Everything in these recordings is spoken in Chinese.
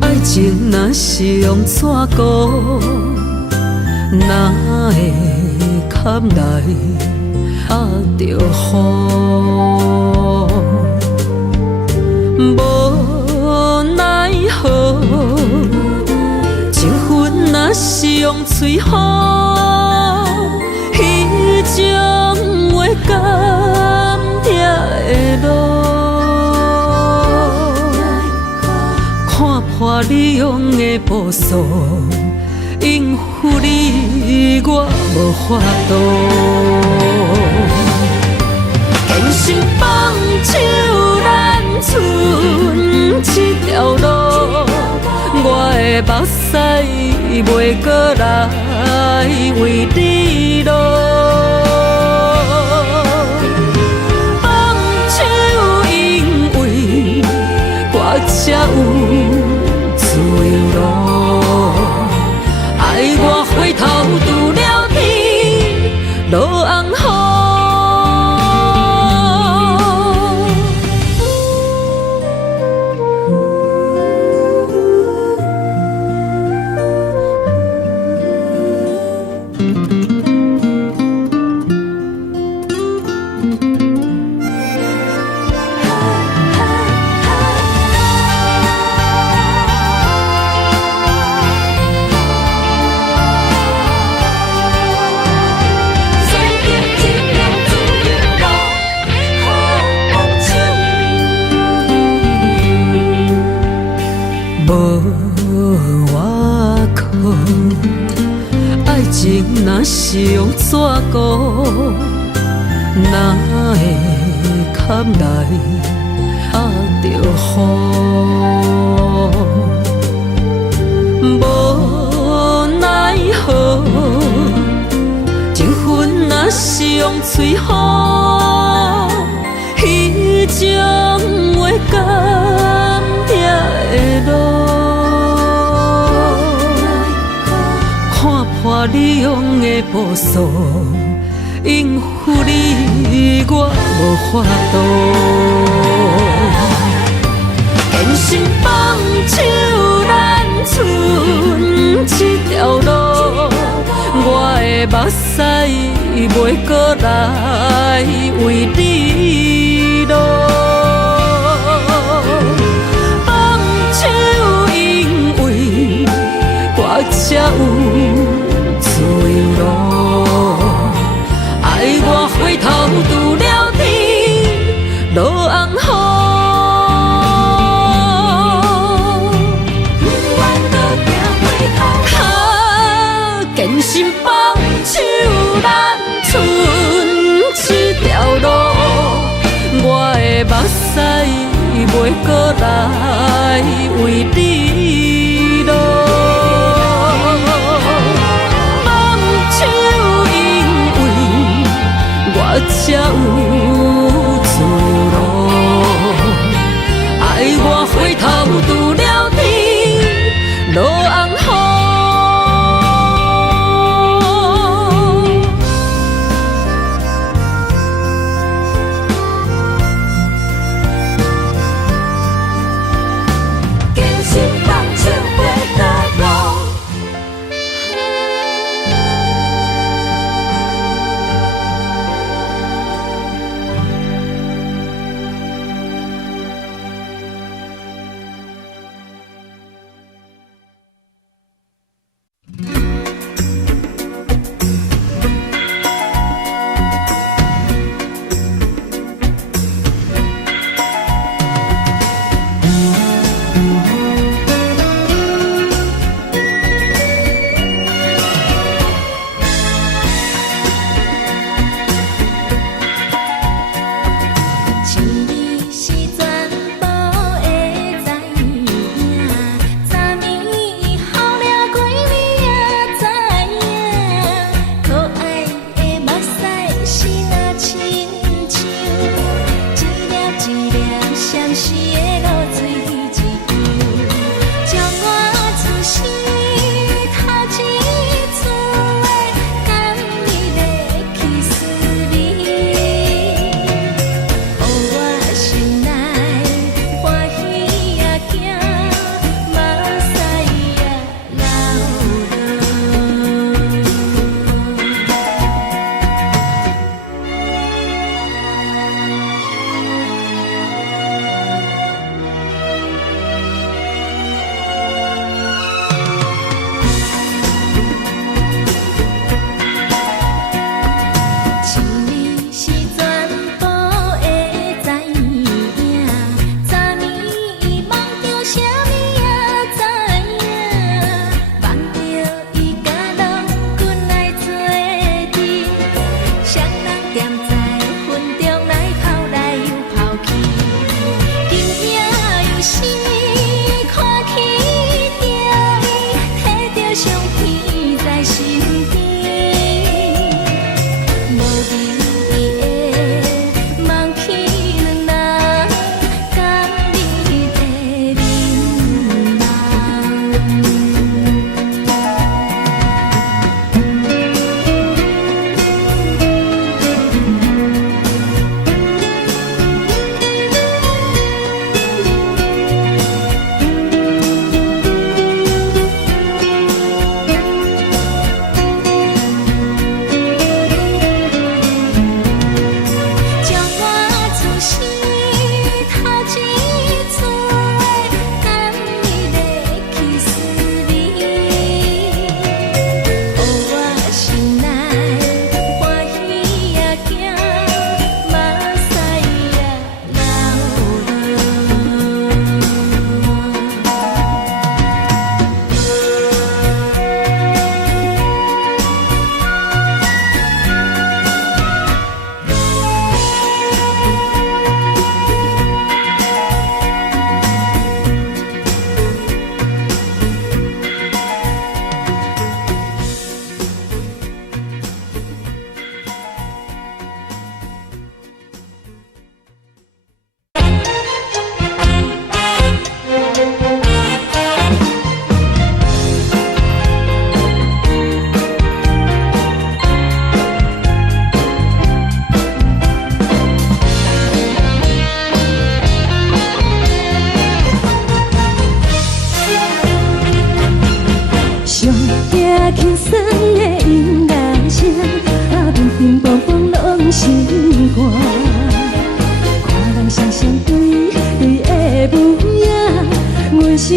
爱情若是用纸糊，哪会堪来压着雨？无奈何，情分若是用嘴呼，彼种话甘痛的路。看破你用的步数，应付你我无法度。坚信放手咱剩一条路，我的目屎袂过来为你落。放手因为我才有自由路，爱我回头拄了天落红雨。爱情若是用纸糊，哪会堪来压着雨？无奈何，情分若是用嘴呼，彼种话甘痛的路。破你用的步数，应付你我无法度。坚信放手咱剩一条路，我的目屎袂过来为你落。放手因为我才有自由路，爱我回头拄了天落红雨。永远都行回头，坚信放手咱剩一条路，我的目屎袂过来为你落。我才有自由路，爱我回头拄了天落红雨。坚信放手袂过路。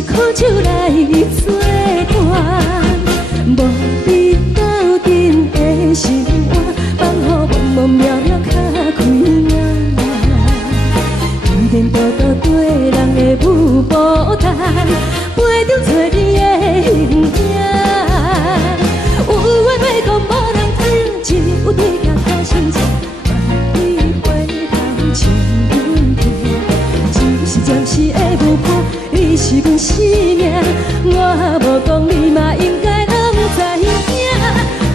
是苦酒来作伴，无你斗阵的心肝，放予茫茫渺渺较开眼。天天道道对人的舞步弹，陪着找你的形影。有话要讲无人听，只有对镜头心情，万里回头将阮听。就是暂时的舞伴，你是阮生命，我无讲你嘛应该拢知影。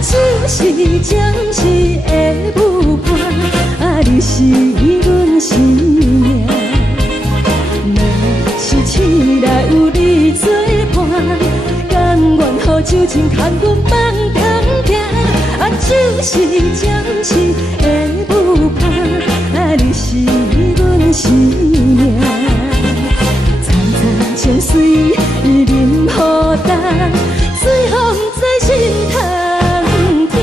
就是暂时的舞伴，啊，你是阮生命。若是醒来有你作伴，甘愿予酒精牵阮梦中行。啊，就是暂时的舞伴，啊，你是阮生命。层层情水任何担，随风在心头听。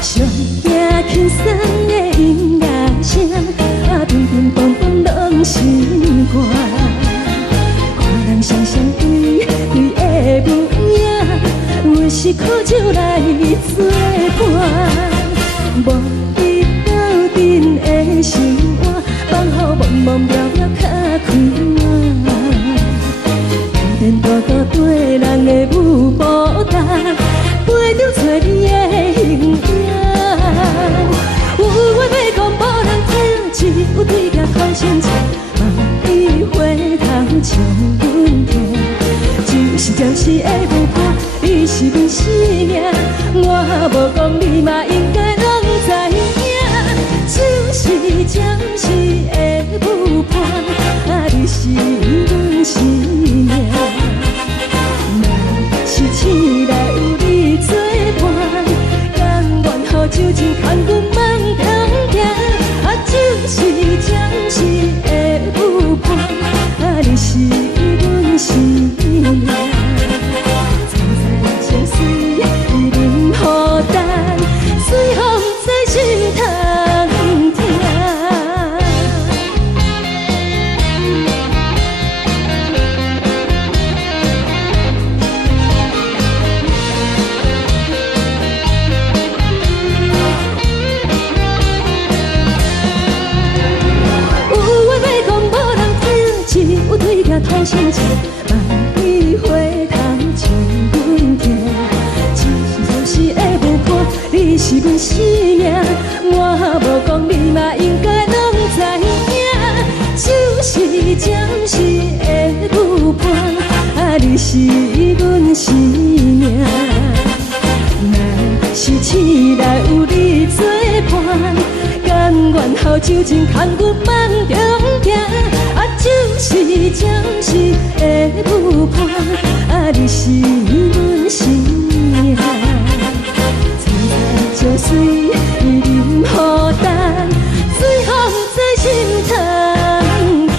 上惊轻松的音乐声，啊，乒乒乓乓拢心肝。看人双双对对的舞影，阮是苦酒来作伴。无你斗阵的心肝，放予茫茫渺渺较开眼。天天道道对人的舞步弹，陪着找你的形影。有话要讲无人听，只有对镜头心情，万里回头将阮听。就是暂时的舞伴，你是阮生命，我无讲你嘛应该拢知影。就是暂时的舞伴，啊，你是阮生命。若是醒来有你作伴，甘愿予酒精牵阮梦中行。啊，就是暂时的舞伴，啊，你是阮生命。层层情水任何担，随风在心头听。头心情，万里回头将阮听。就是暂时的舞伴，你是阮生命，我无讲你嘛应该拢知影。就是暂时的舞伴，啊，你是阮生命。若是醒来有你作伴，甘愿予酒精牵阮梦中行。啊，就是暂时的舞伴，啊，你是阮生命。层层情水任何担，随风在心头听。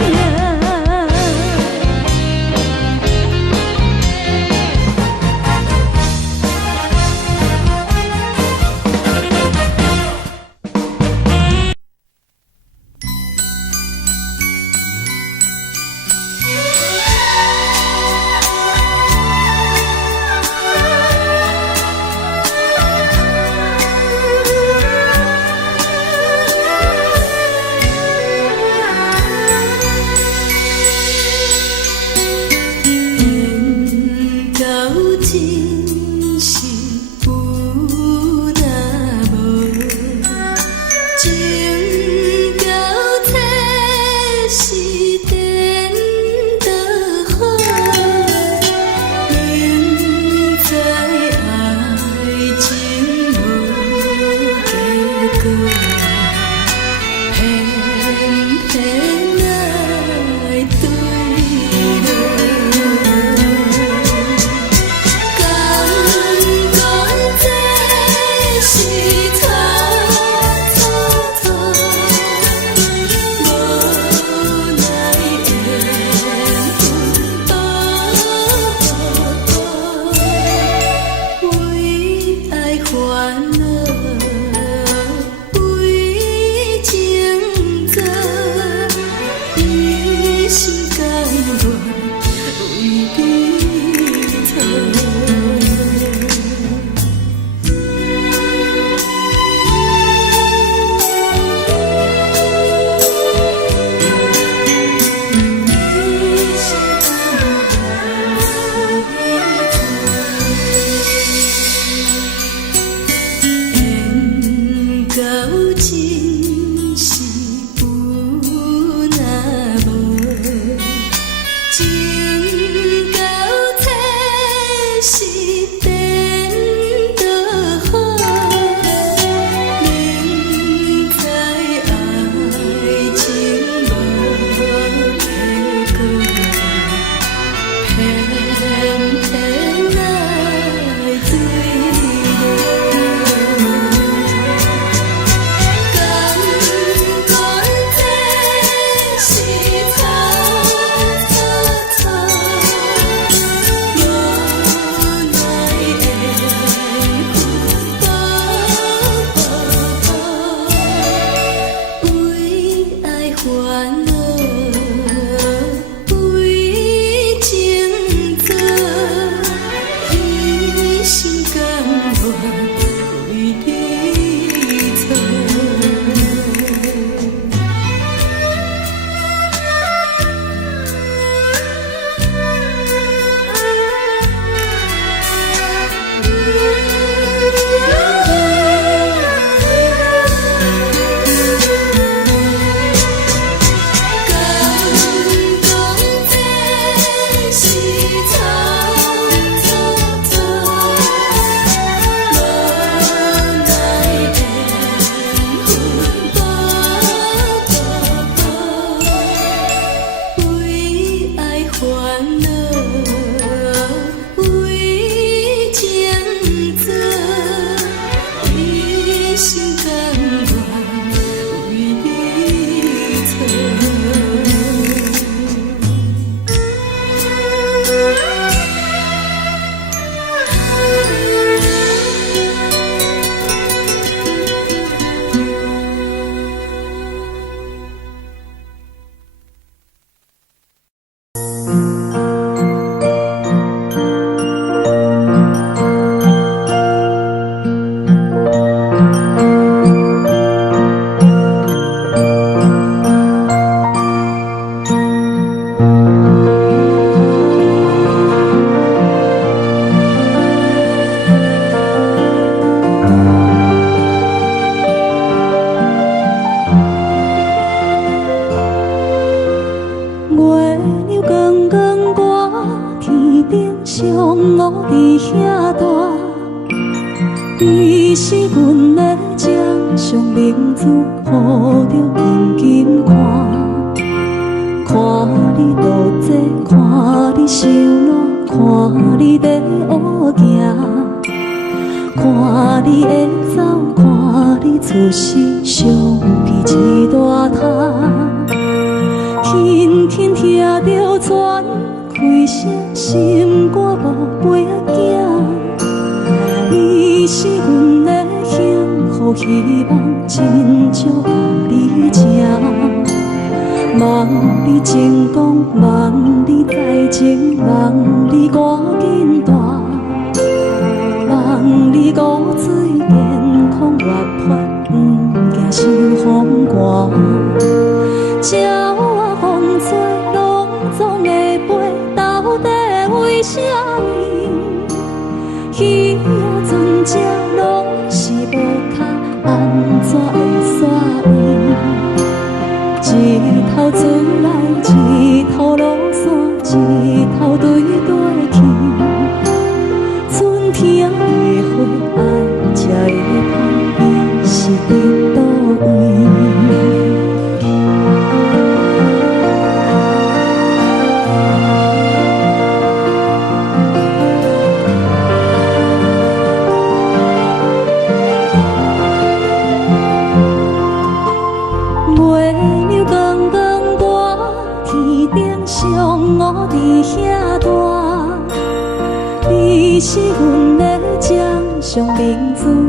为你错。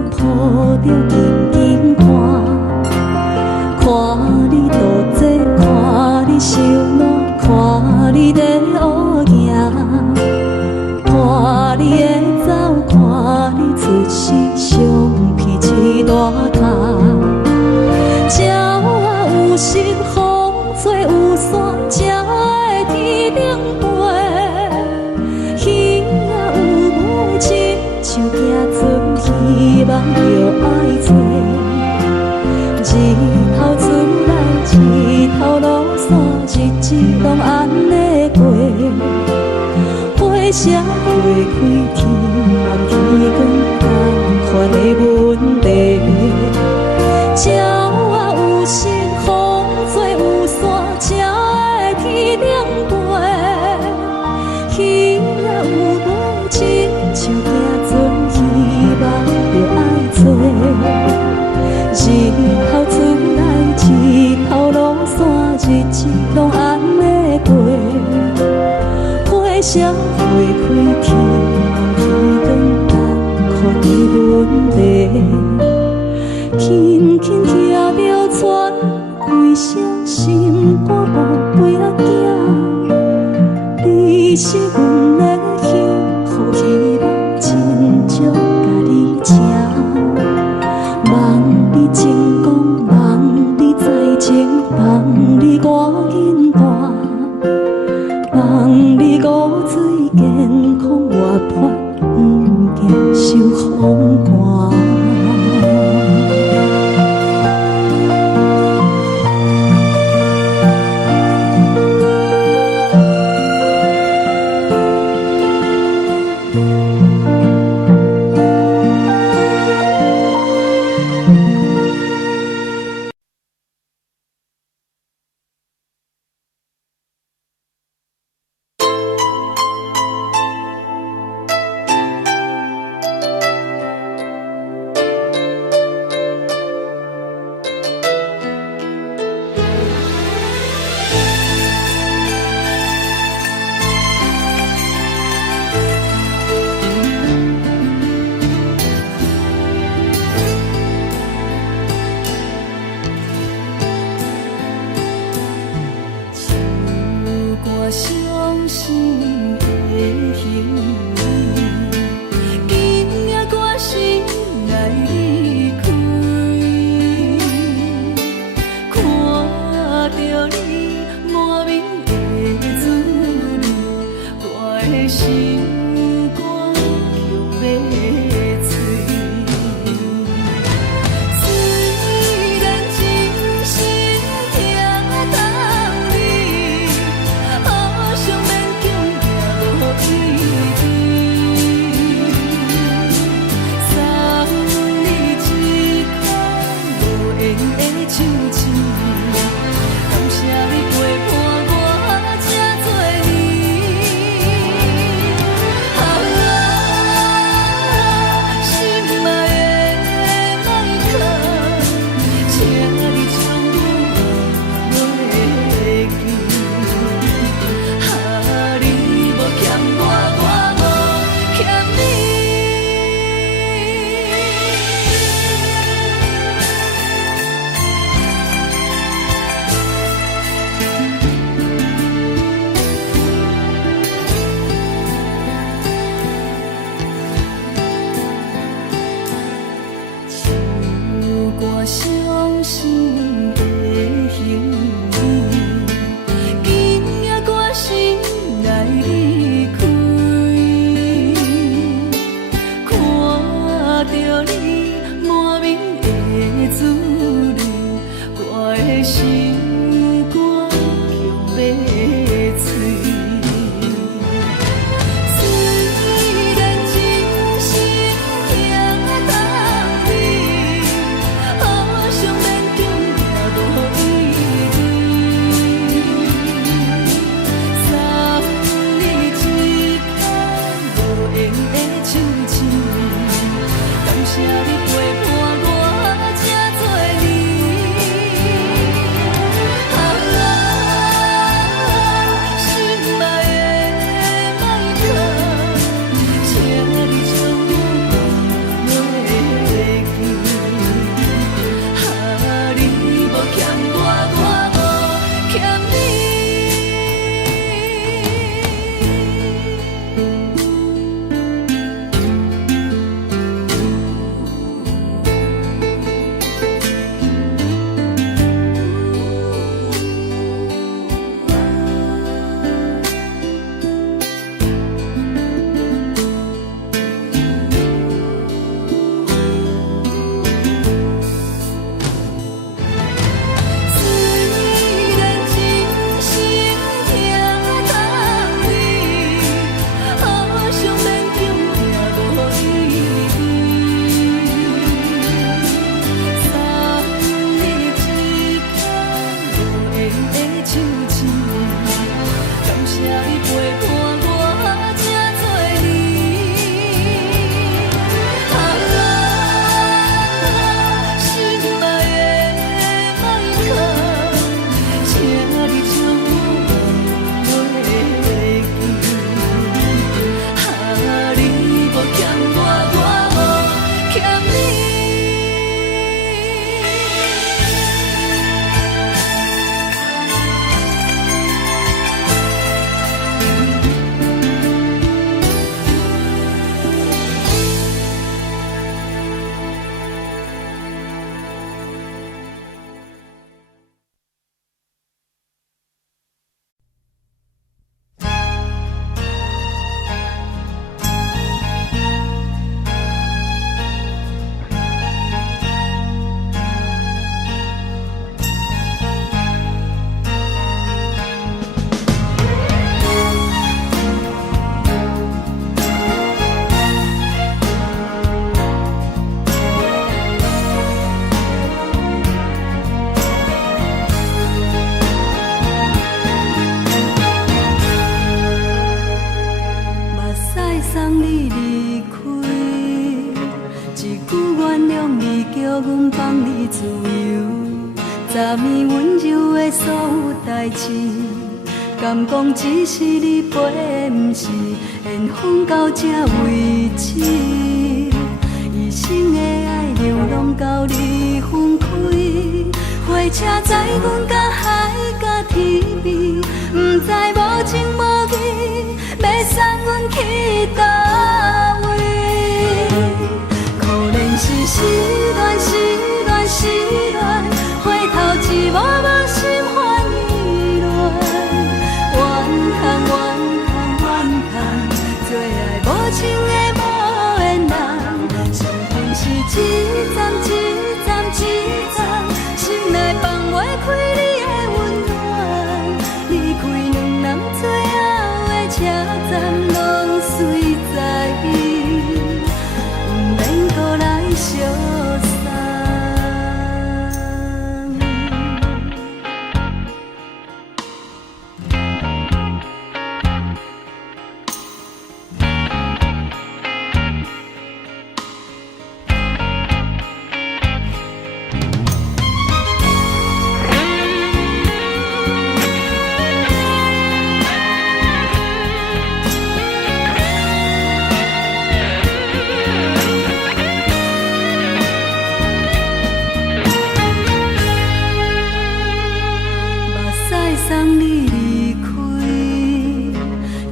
你在乌行，看你的走，看你出世，相披一大摊。鸟啊有心，风吹有伞，才会天顶飞。鱼啊有尾，亲像行船，希望着爱做。日头出来，日头落山，日子拢安尼过。火车会开天暗天光，同款的问题。鸟啊有心，风吹有伞，才会天顶飞。鱼啊有尾，亲像行船，希望着爱做。日头出来，日头落山，日子拢安尼过。火车会开天暗天光，同款的问题。轻轻骑着船，归声心肝宝贝仔囝，你是阮的幸福希望，亲像甲你请。望你成功，望你在前，望你赶紧大，望你骨髓健康活泼，不惊受风寒。阮放你自由，昨暝温柔的所有代志，敢讲只是你陪，不是缘分到这为止。一生的爱流浪到你分开，火车载阮到海甲天边，不知无情无义，要送阮去倒位？可怜是失恋，失恋，失恋，回头一幕幕心烦意乱，怨叹，怨叹，怨叹，最爱无情的无缘人，上恨是一站一站一站，心内放袂开你的温暖，离开两人最后的车站，拢随在意，不免搁来相送。送你离开，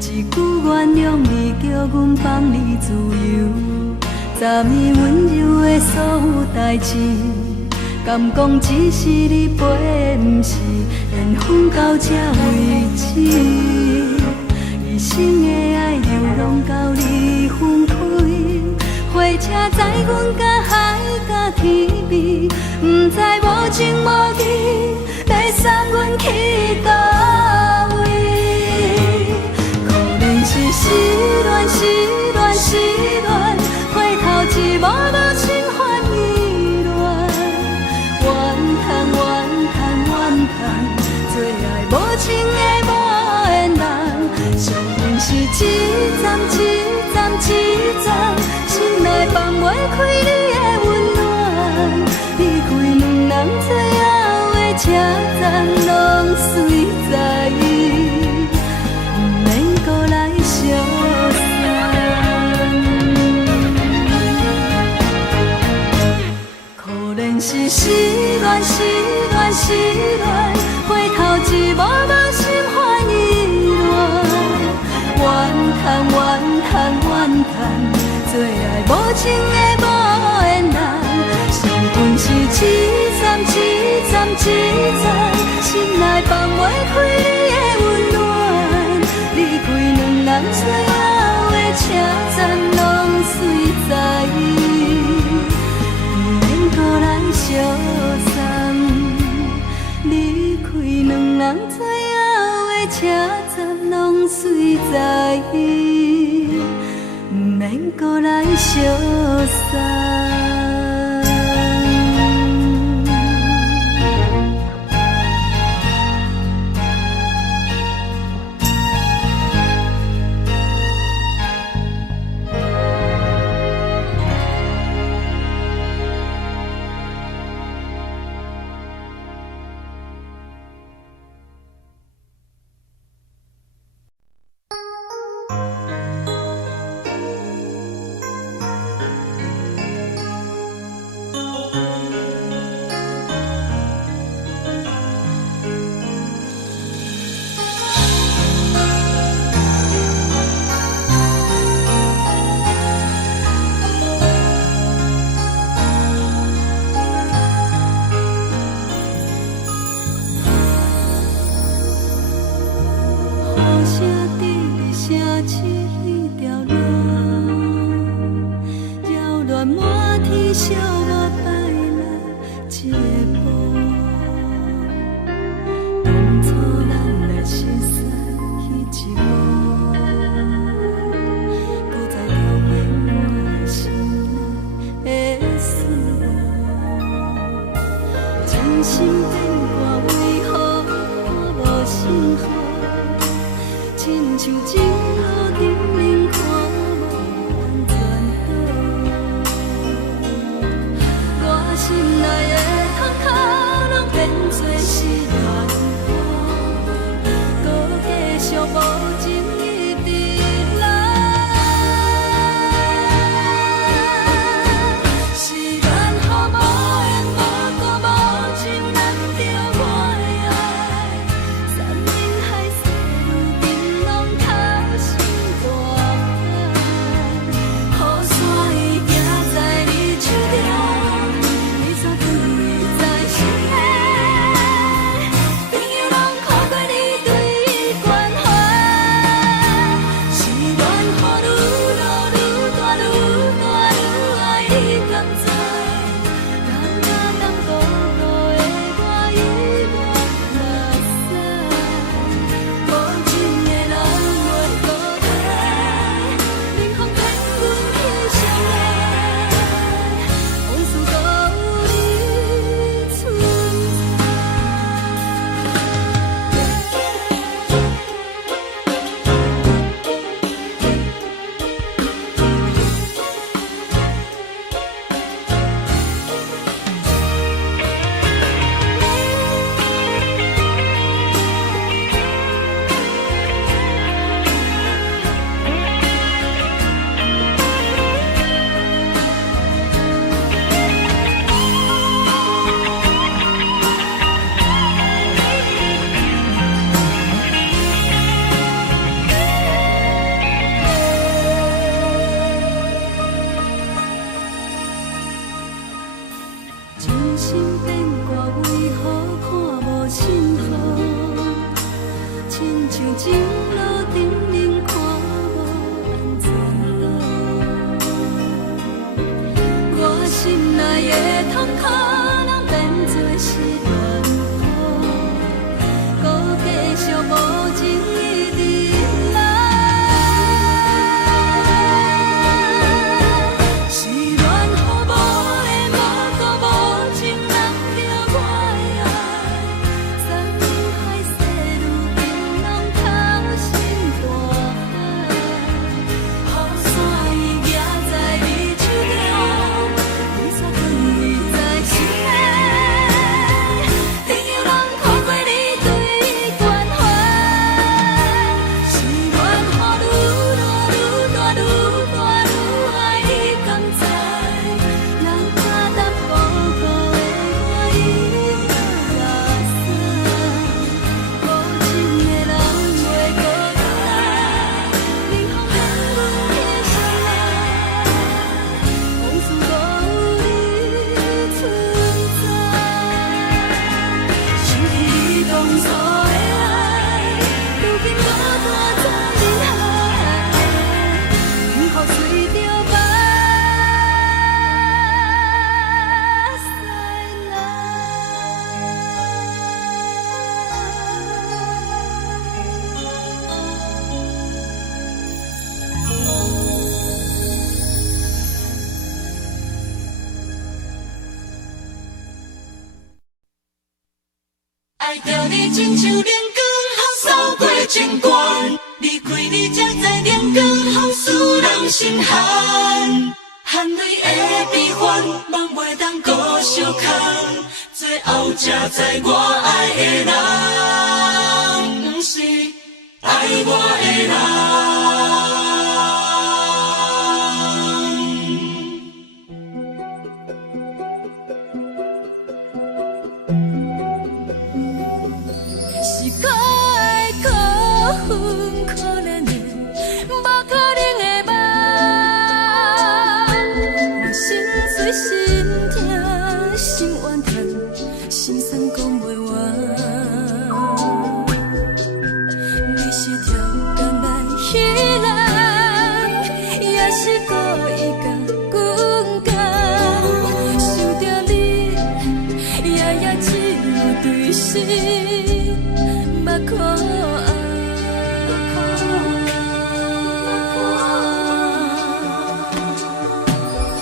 一句原谅你，叫阮放你自由。昨暝温柔的所有代志，敢讲只是你陪，不是缘分到这为止。一生的爱流浪到你分开，火车载阮到海甲天边，不知无情无义，要送阮去倒位？可怜是失恋，失恋，失恋，回头一幕幕心烦意乱，怨叹，怨叹，怨叹，最爱无情的无缘人，上恨是一站一站一站，心内放袂开你的温暖，离开两人最后的车站，拢随在意，不免搁来相送。可怜是失恋，失恋，失恋，回头一幕幕心烦意乱，怨叹，怨叹，怨叹，最爱无情的无缘人，上恨是一站一站一站，心内放袂开你的温暖，离开两人最后的车站，拢随在意，不免搁来相送。离开两人最后的车站，拢随在意，不免搁来相送。心亲像冷光风扫过情关，离开你才知冷光风使人心寒。含泪的悲欢，望袂当搁相牵，最后才知我爱的人，不是爱我的人。是可爱可恨可怜的，无可能的梦。我心碎心痛心怨叹，心酸讲袂完。你是挑工来彼人，也是故意甲阮讲，想着你，夜夜只有对视。目看爱，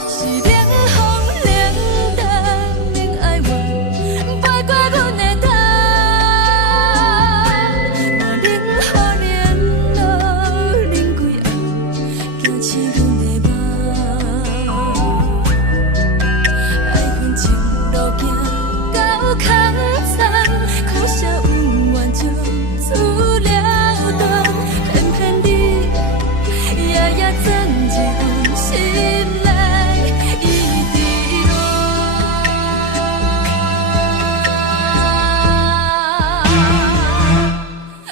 是冷风冷淡冷爱我，飞过阮的头，嘛冷雨冷落冷几暗，惊刺阮的梦。爱恨情路行到空残，苦涩有怨就出了断，偏偏你夜夜钻入阮心内，一直乱。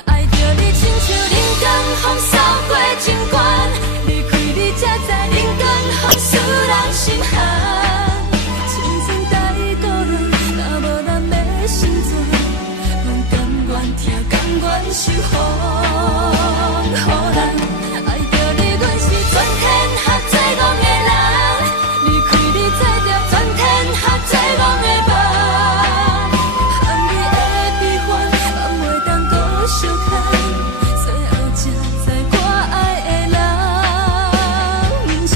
爱着你亲像冷光风扫过情关，离开你才知冷光风使人心寒。青春带过来，若无咱要心怎？听甘愿受风雨人，爱着你，阮是全天下最戆的人。离开你才着全天下最戆的梦。含泪的悲欢，望袂当搁相牵，最后才知我爱的人，不是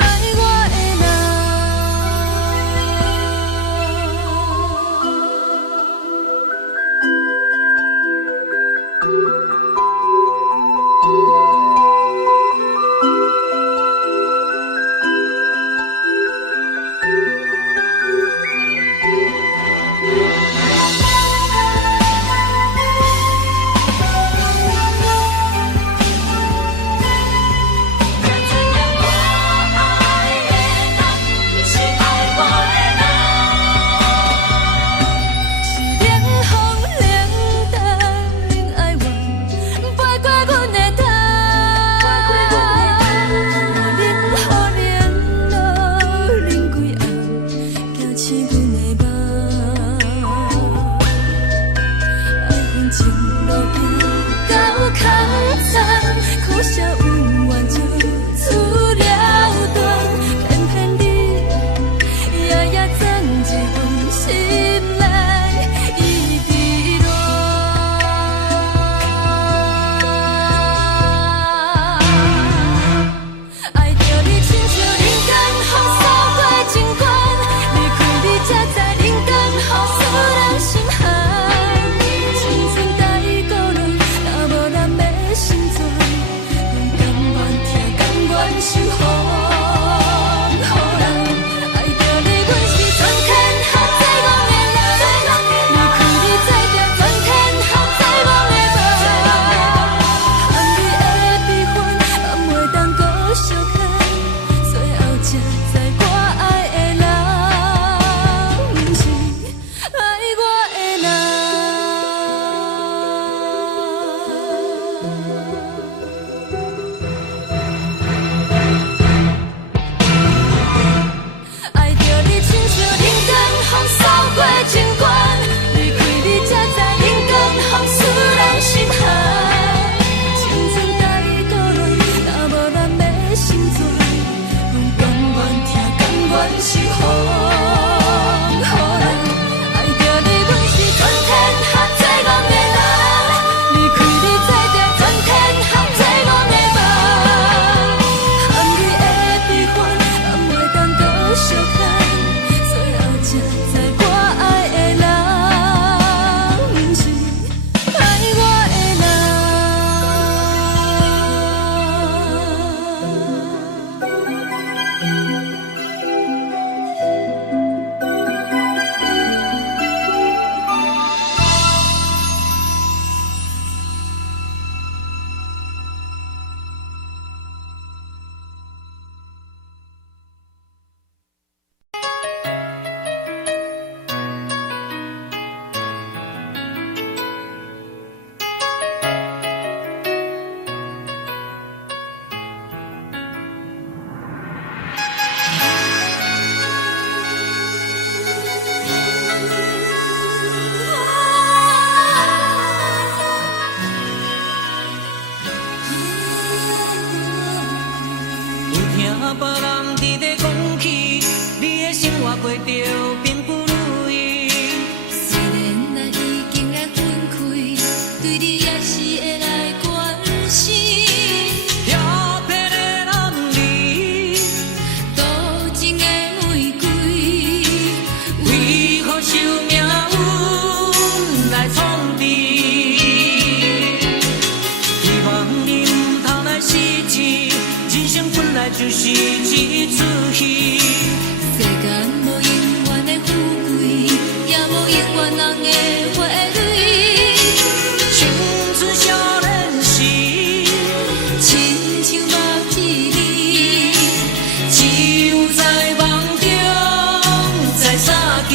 爱我的人。别人伫咧讲起，你的生活过着并不如意。虽然咱已经来分开，对你也是会来关心。漂泊的男儿，多情的玫瑰，为何受命运来创治？希望你唔通来失志，人生本来就是一出戏。世间无永远的富贵，也无永远人的花蕊。青春少年时，亲像目睭里，只有在梦中才相见。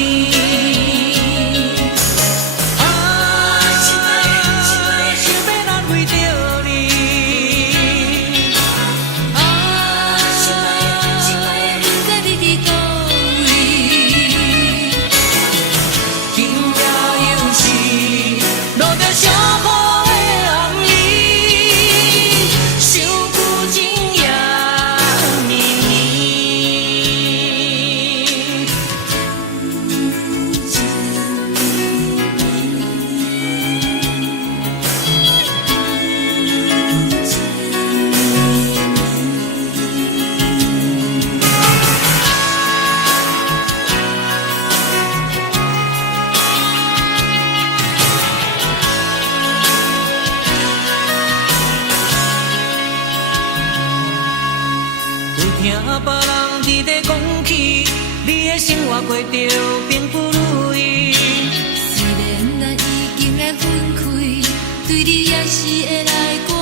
听别人伫咧讲起，你的生活过着并不如意。虽然咱已经来分开，对你也是会来关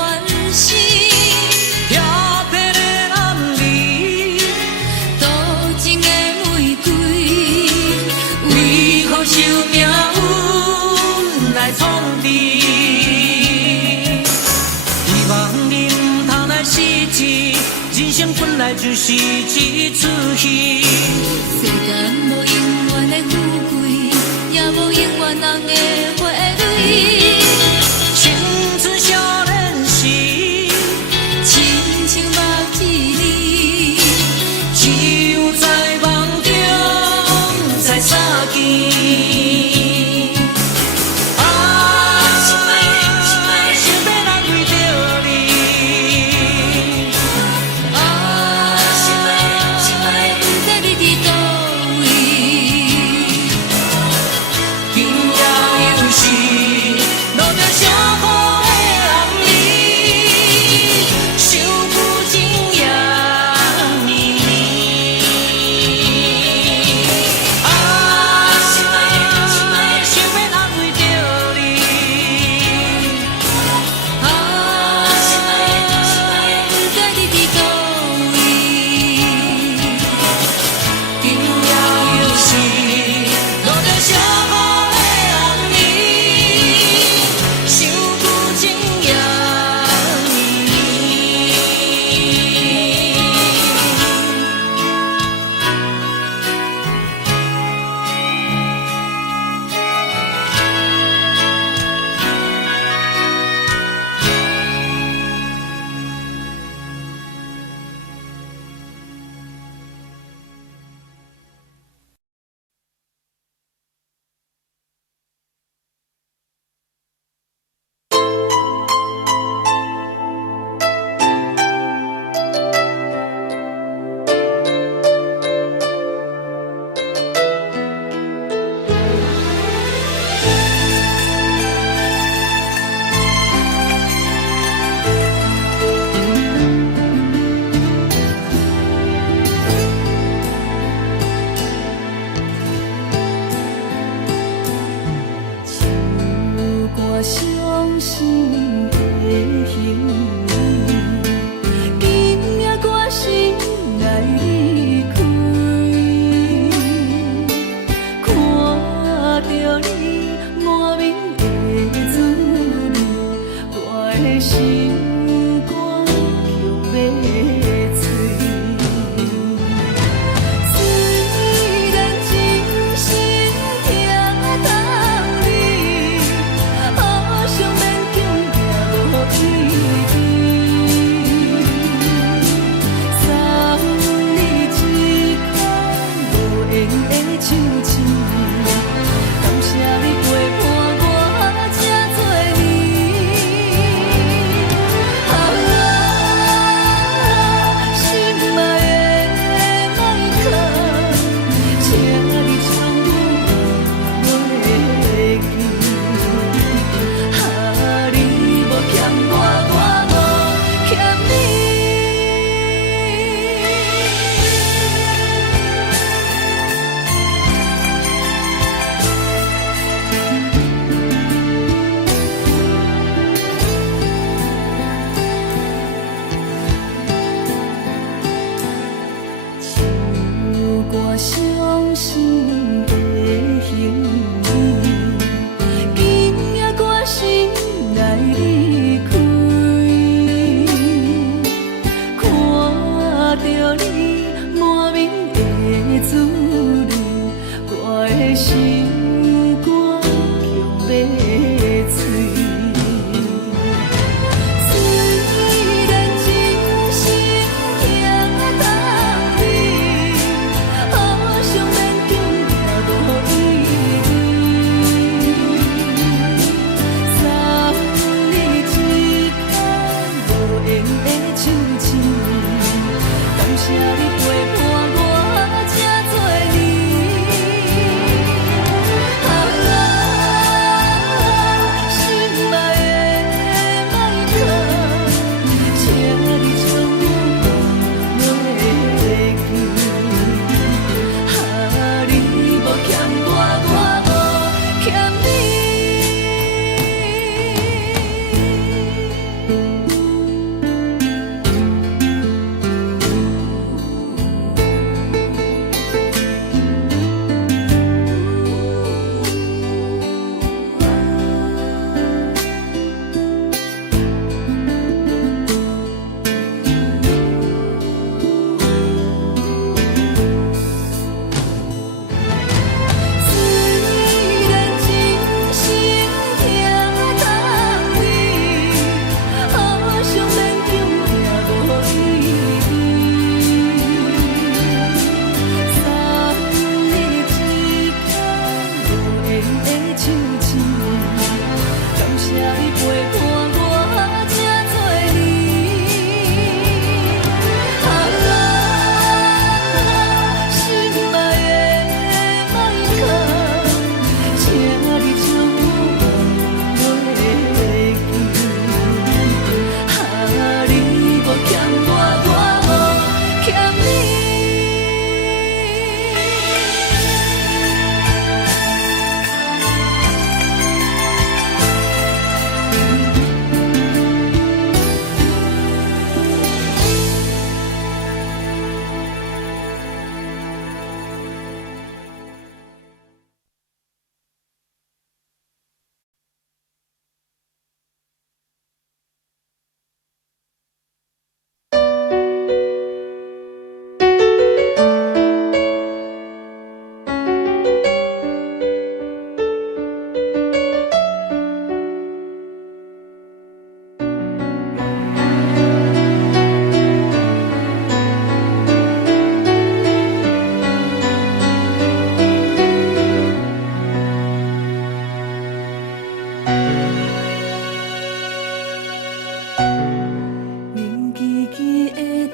心。漂泊的男儿，多情的玫瑰，为何受命运来创治？希望你唔通来失志。人生本来就是一出戏，世间无永远的富贵，也无永远人的花蕊。青春少年时，亲像目睭里，只有在梦中才相见。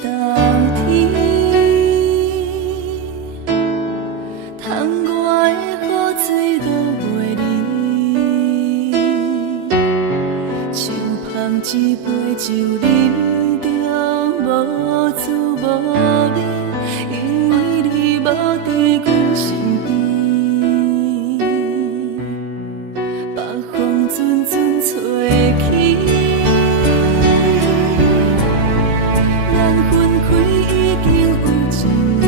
冬天，窗外的雨水落袂离，像捧一杯酒饮着无滋无味，因为你无伫阮身边。北风阵阵吹起，咱分开已经有一年，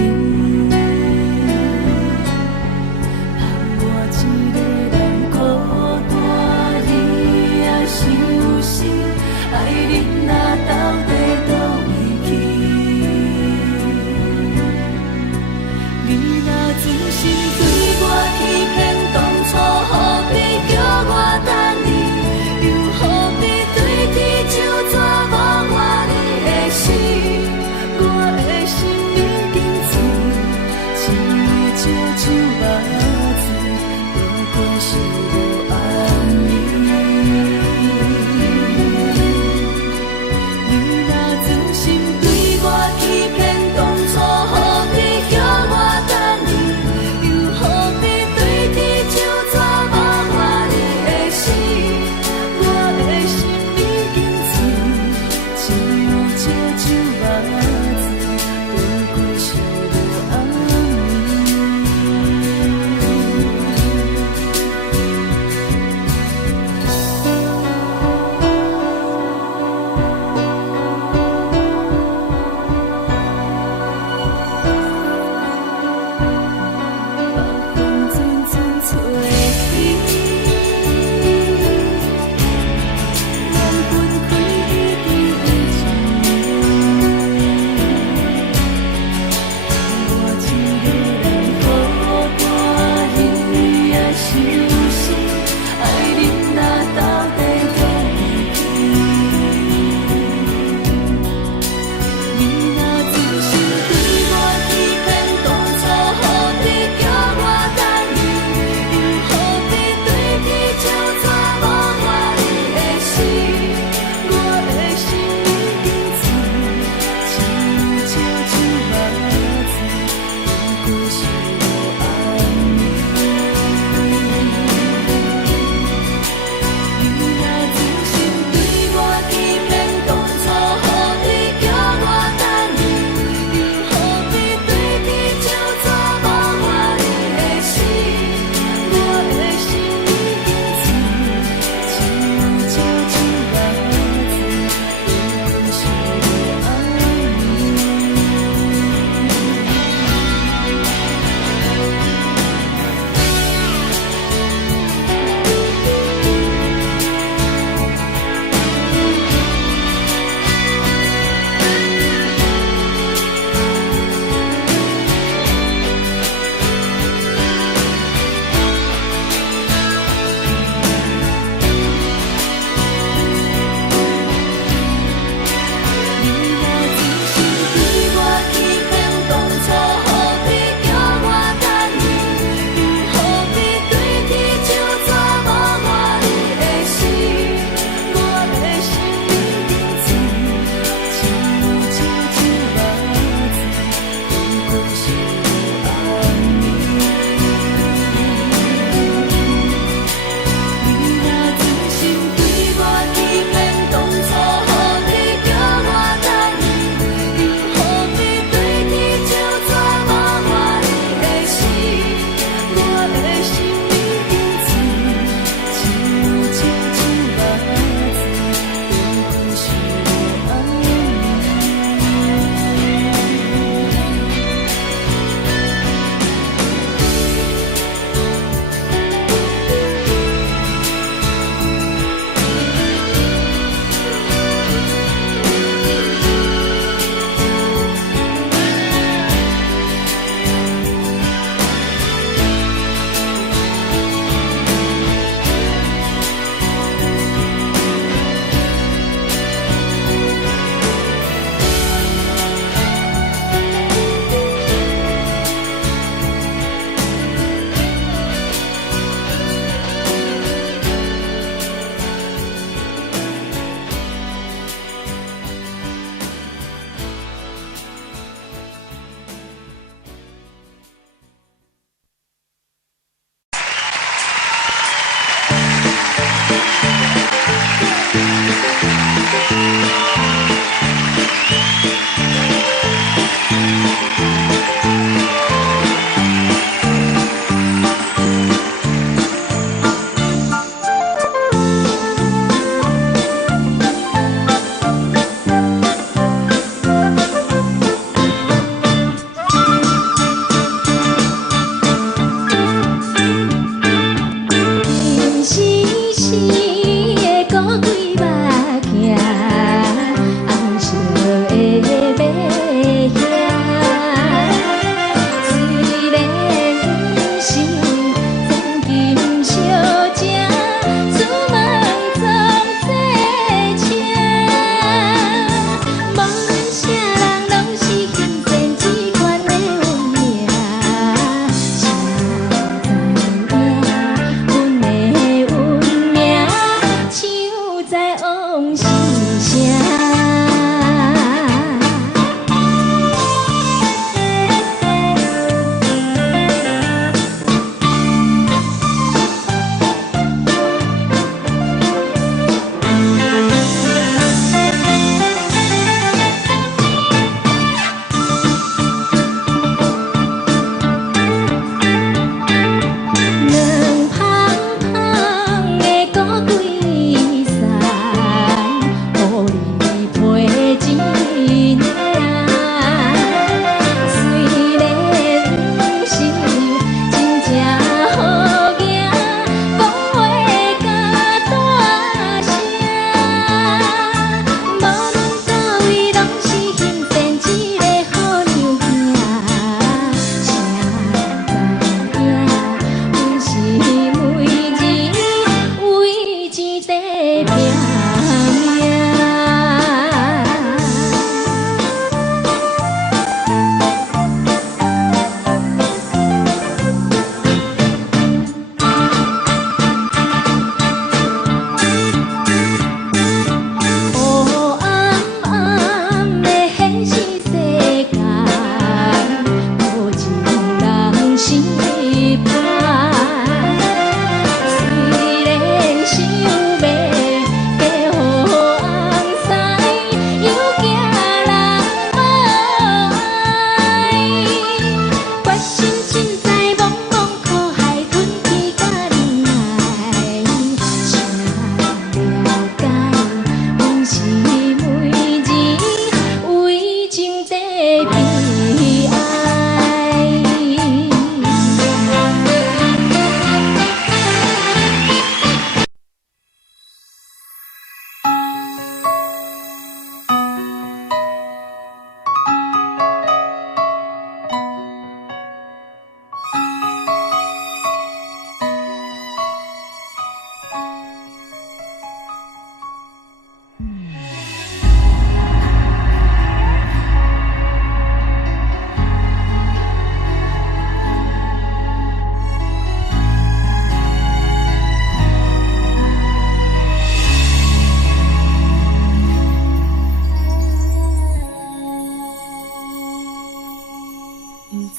盼我一个人孤单，你也伤心，爱人若到底倒位去？你若真心对我欺骗，当初何必叫我等你？又何必对天就怎无我你的死？我的心已经碎，只有少少目睭，不过是无安眠。你若真心对我欺骗，当初何必叫我等你？又何必对天就怎无我你的死？我的心已经碎，只有少少目睭，不过是无安北风阵阵吹起，咱分开已经有一年，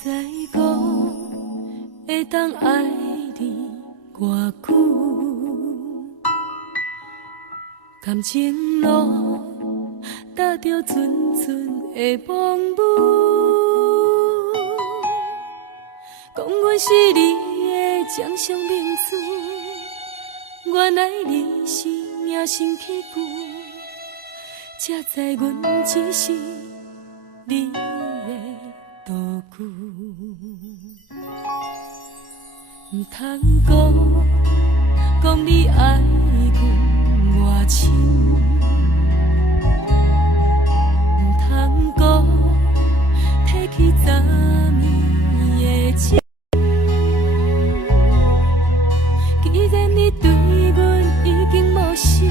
讲会当爱你偌久，感情路踏着阵阵的风雨，讲阮是你的掌上明珠，原来你是命生起句，才知阮只是你的道具。唔通讲你爱阮偌深，唔通讲提起昨暝的情。既然你对阮已经无心，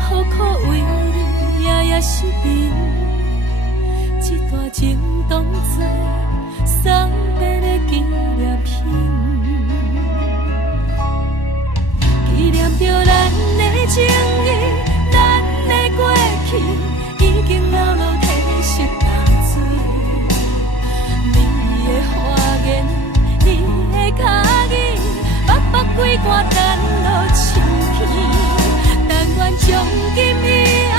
何苦为你夜夜失眠？这段情当作送别的纪念品，纪念着咱的情谊，咱的过去已经老老褪色淡水。你的花言，你的脚语，目目几挂等落深去。但愿从今以后，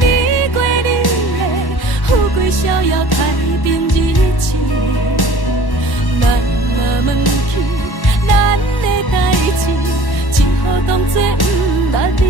你过你的富贵逍遥太平日子。咱若问起咱的代志，只好当作不捌你。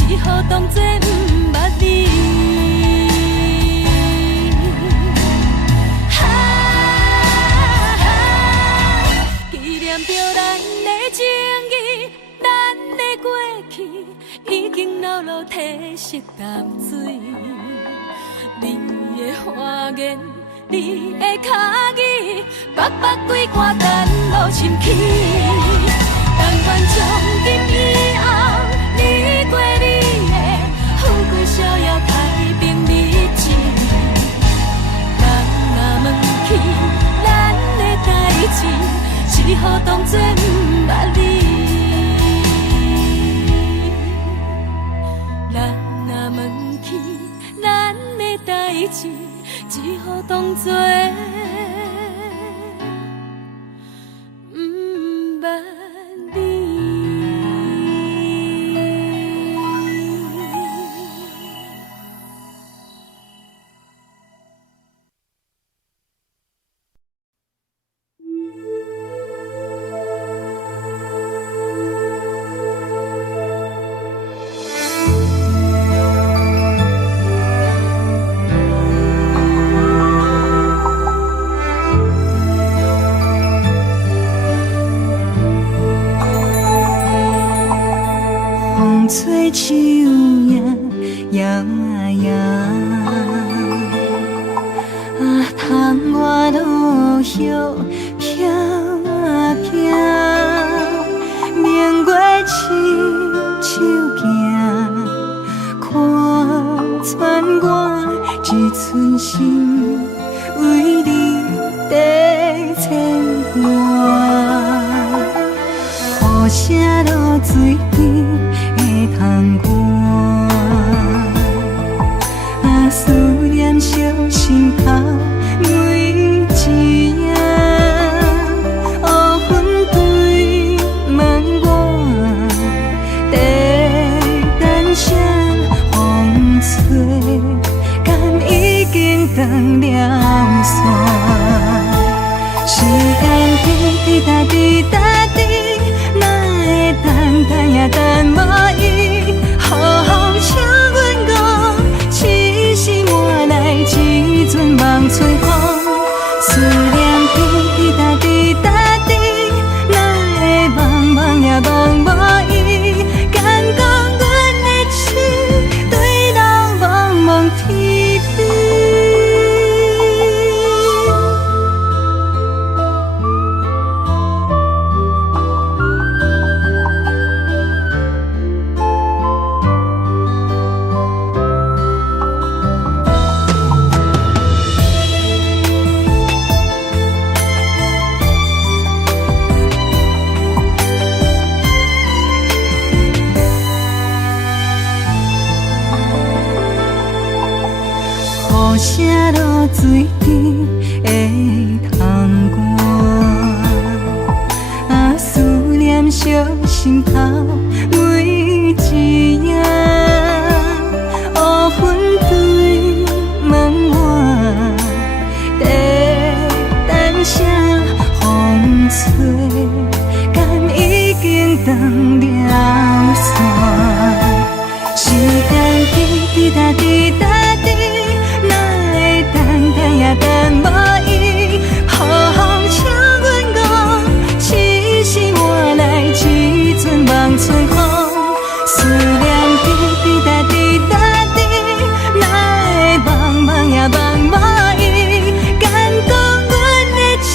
只好当作不捌你。纪念着咱的情谊，咱的过去已经老老褪色淡水。你的花言，你的脚语，目目几挂等落深起。但愿从今以后，你过你的富贵逍遥太平日子。咱若问起咱的代志，只好当作不捌你。咱若问起咱的代志，只好当作不捌你。吹树叶摇啊摇，窗外落叶飘啊飘，明月清寸心为你在牵挂，雨声落水边会通寒，啊思念烧心头每一夜，乌云对门外，在等啥风吹，敢已经断了线。时间滴答滴答滴，哪会等也等无伊？好好请阮讲，痴心换来一阵梦吹风。思念滴答滴答滴，哪会梦也梦无伊？敢讲阮的痴，对人茫茫天边。雨声落水边会通寒，啊思念烧心头每一夜，乌云对门外，在等啥风吹，敢已经断了线。时间滴答滴答滴，也等无伊，好好请阮讲，痴心换来一阵梦春风。思念滴答滴答滴，哪会梦也梦无伊？敢讲阮的痴，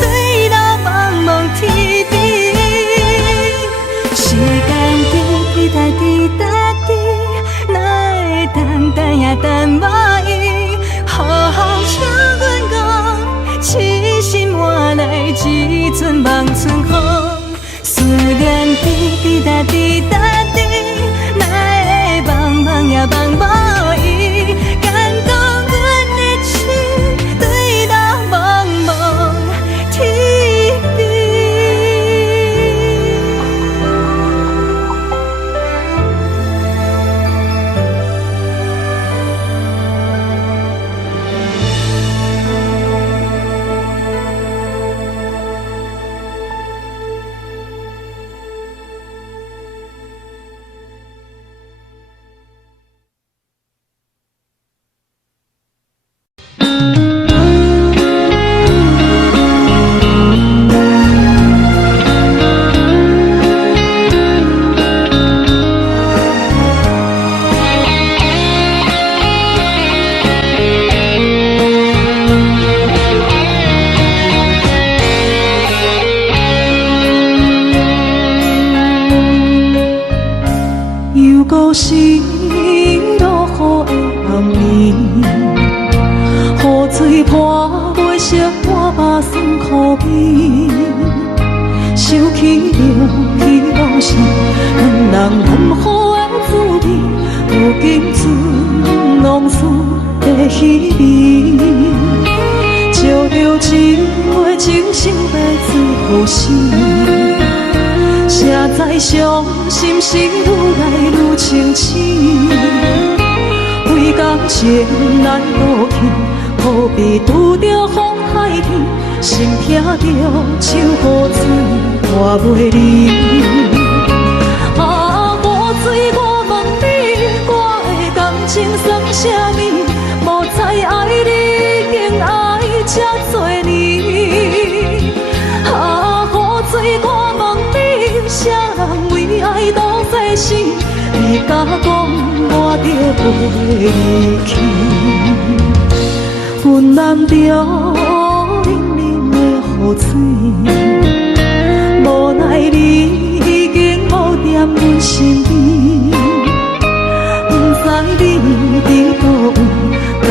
对人茫茫天边。时间滴答滴答滴，哪会等也等无伊？好好请阮讲，痴心换来一阵梦春风。思念滴答滴答滴，哪会梦也梦无伊？敢讲阮的痴，对人茫茫天边。故事落雨的暗暝，雨水泼袂湿我目酸苦味，想起着彼往事，两人难好的滋味，如今存往事的稀微，照着一月情深白水好心。谁知伤心事愈来愈清醒，为感情难渡去，何必拄着风海天，心痛着手雨水拖袂离。啊，雨水，我问你，我的感情算啥物？无知爱你，竟爱这多年。啊，雨水，我问你，啥人为爱赌世事？你敢讲我着袂离去？阮难着冷冷的雨水，无奈你已经无踮阮身边，不知你伫倒位，敢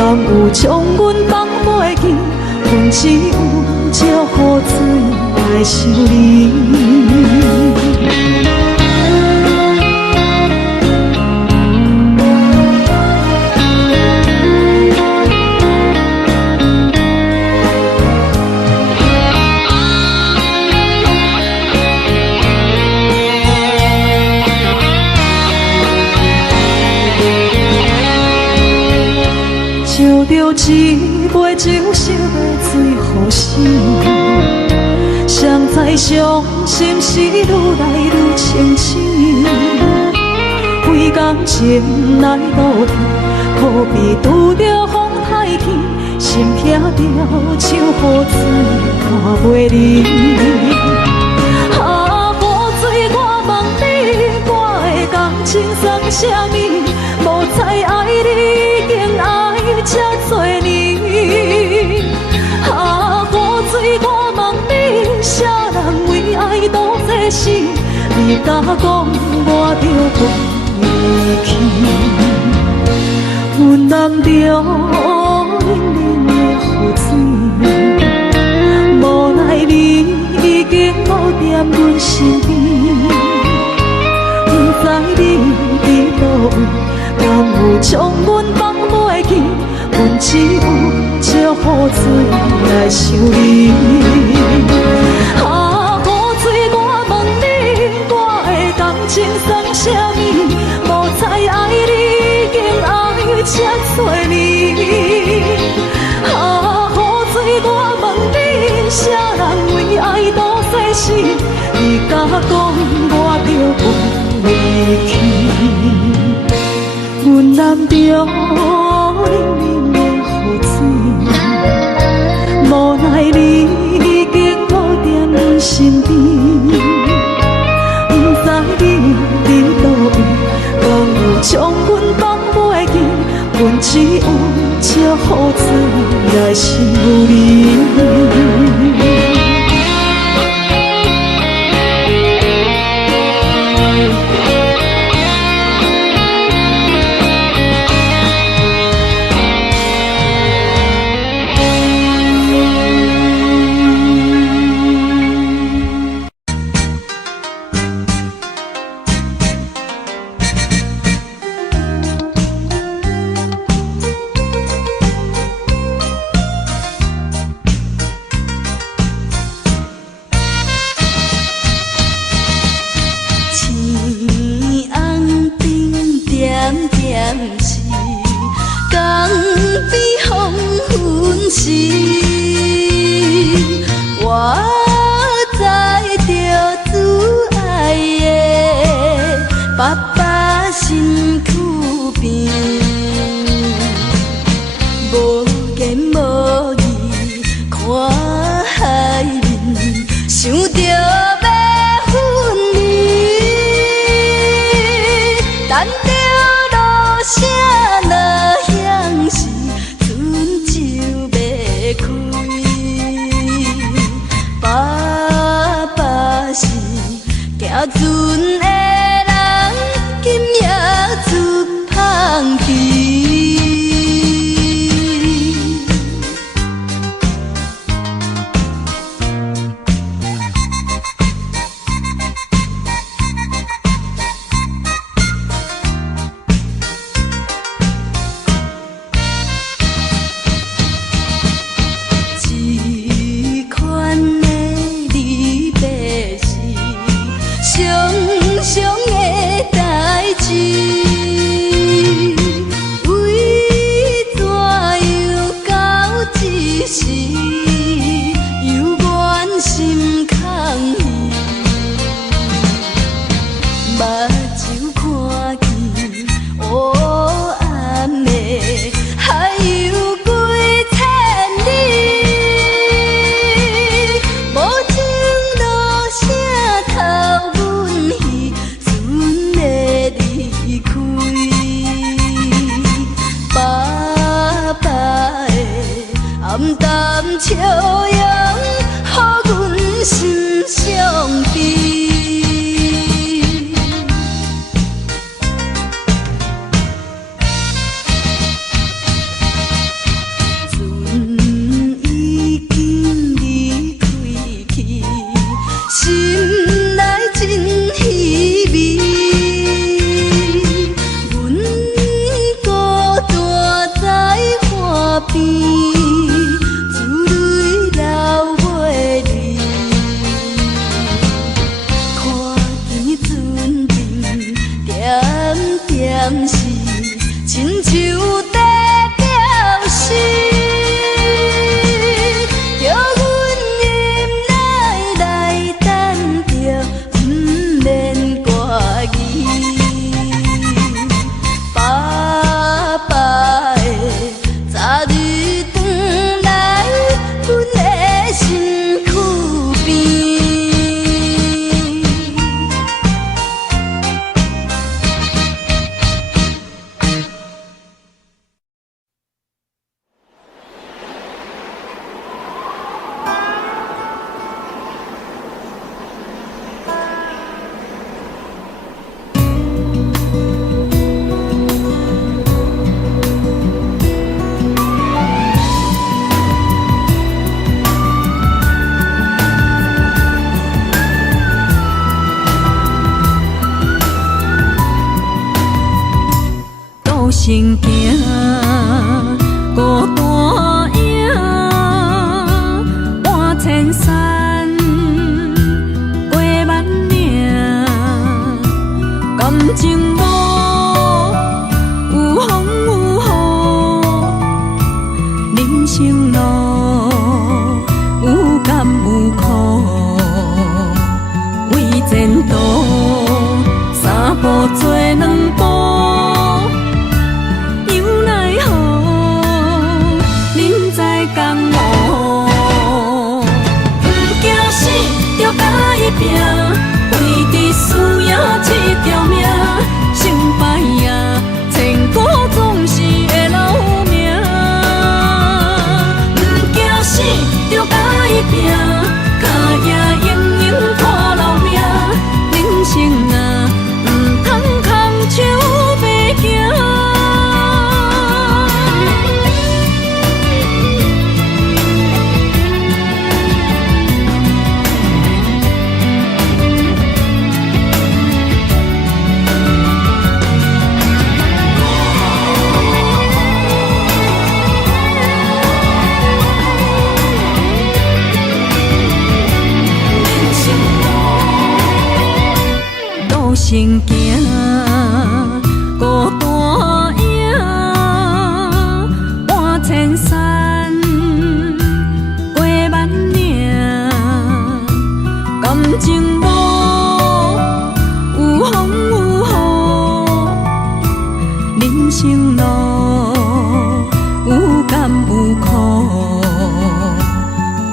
来想你。烧着一杯酒，烧的醉予醒。谁知伤心事愈来愈清醒。几工前来倒去，可比拄着风太起，心痛着像雨水看袂离。啊，雨水，我问你，我的感情算啥物？无再爱你，竟爱这多年。啊，雨水，我问你，啥人为爱赌这死？你甲讲我着过离去，阮人着冷冷的雨水，无奈你已经无踮阮身边，不知你伫倒位。敢有将阮放袂记？阮只有借雨水来想你。啊，雨水，我问你，我的感情算啥物？无再爱你，竟爱这多年。啊，雨水，我问你，啥人为爱赌世事？你甲讲我着过离去。阮男着冷冷的雨水，无奈你已经无踮阮身边，不知你伫倒位，敢有将阮放袂记？阮只有借雨水来想你。行行，孤单影，半千山，过万岭，感情无有风有雨，人生路有甘有苦，为前途三步做两步。为伫输赢这条命，成败赢，千古总是会留名。不惊死，着甲伊拼，脚也用用看留名。人生啊，唔通空手白行。行行，孤单影，半千山，过万岭，感情无有风有雨，人生路有甘有苦，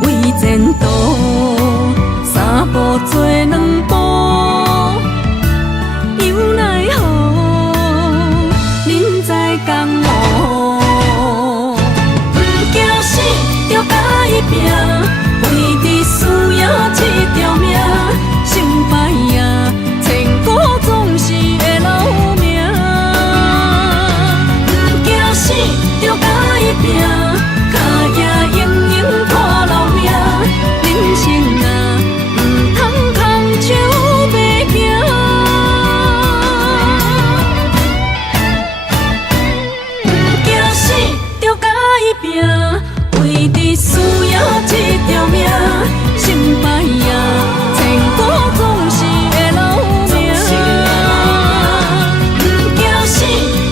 为前途三步做两步。拼，为伫输赢这条命，成败赢，千古总是会留名。不惊死，着甲伊拼，脚也用用看留名。人生啊，唔通空手白行。不惊死，着甲伊拼，为伫输这条命，成败赢，千古总是会留名。不惊死，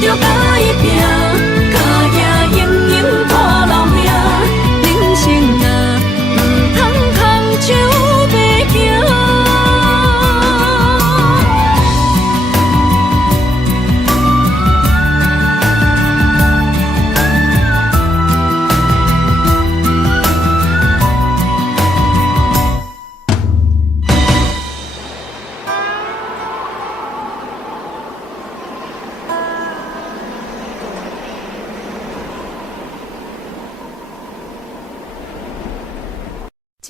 着甲伊拼，脚也用用看留名。人生啊，唔通空手白行。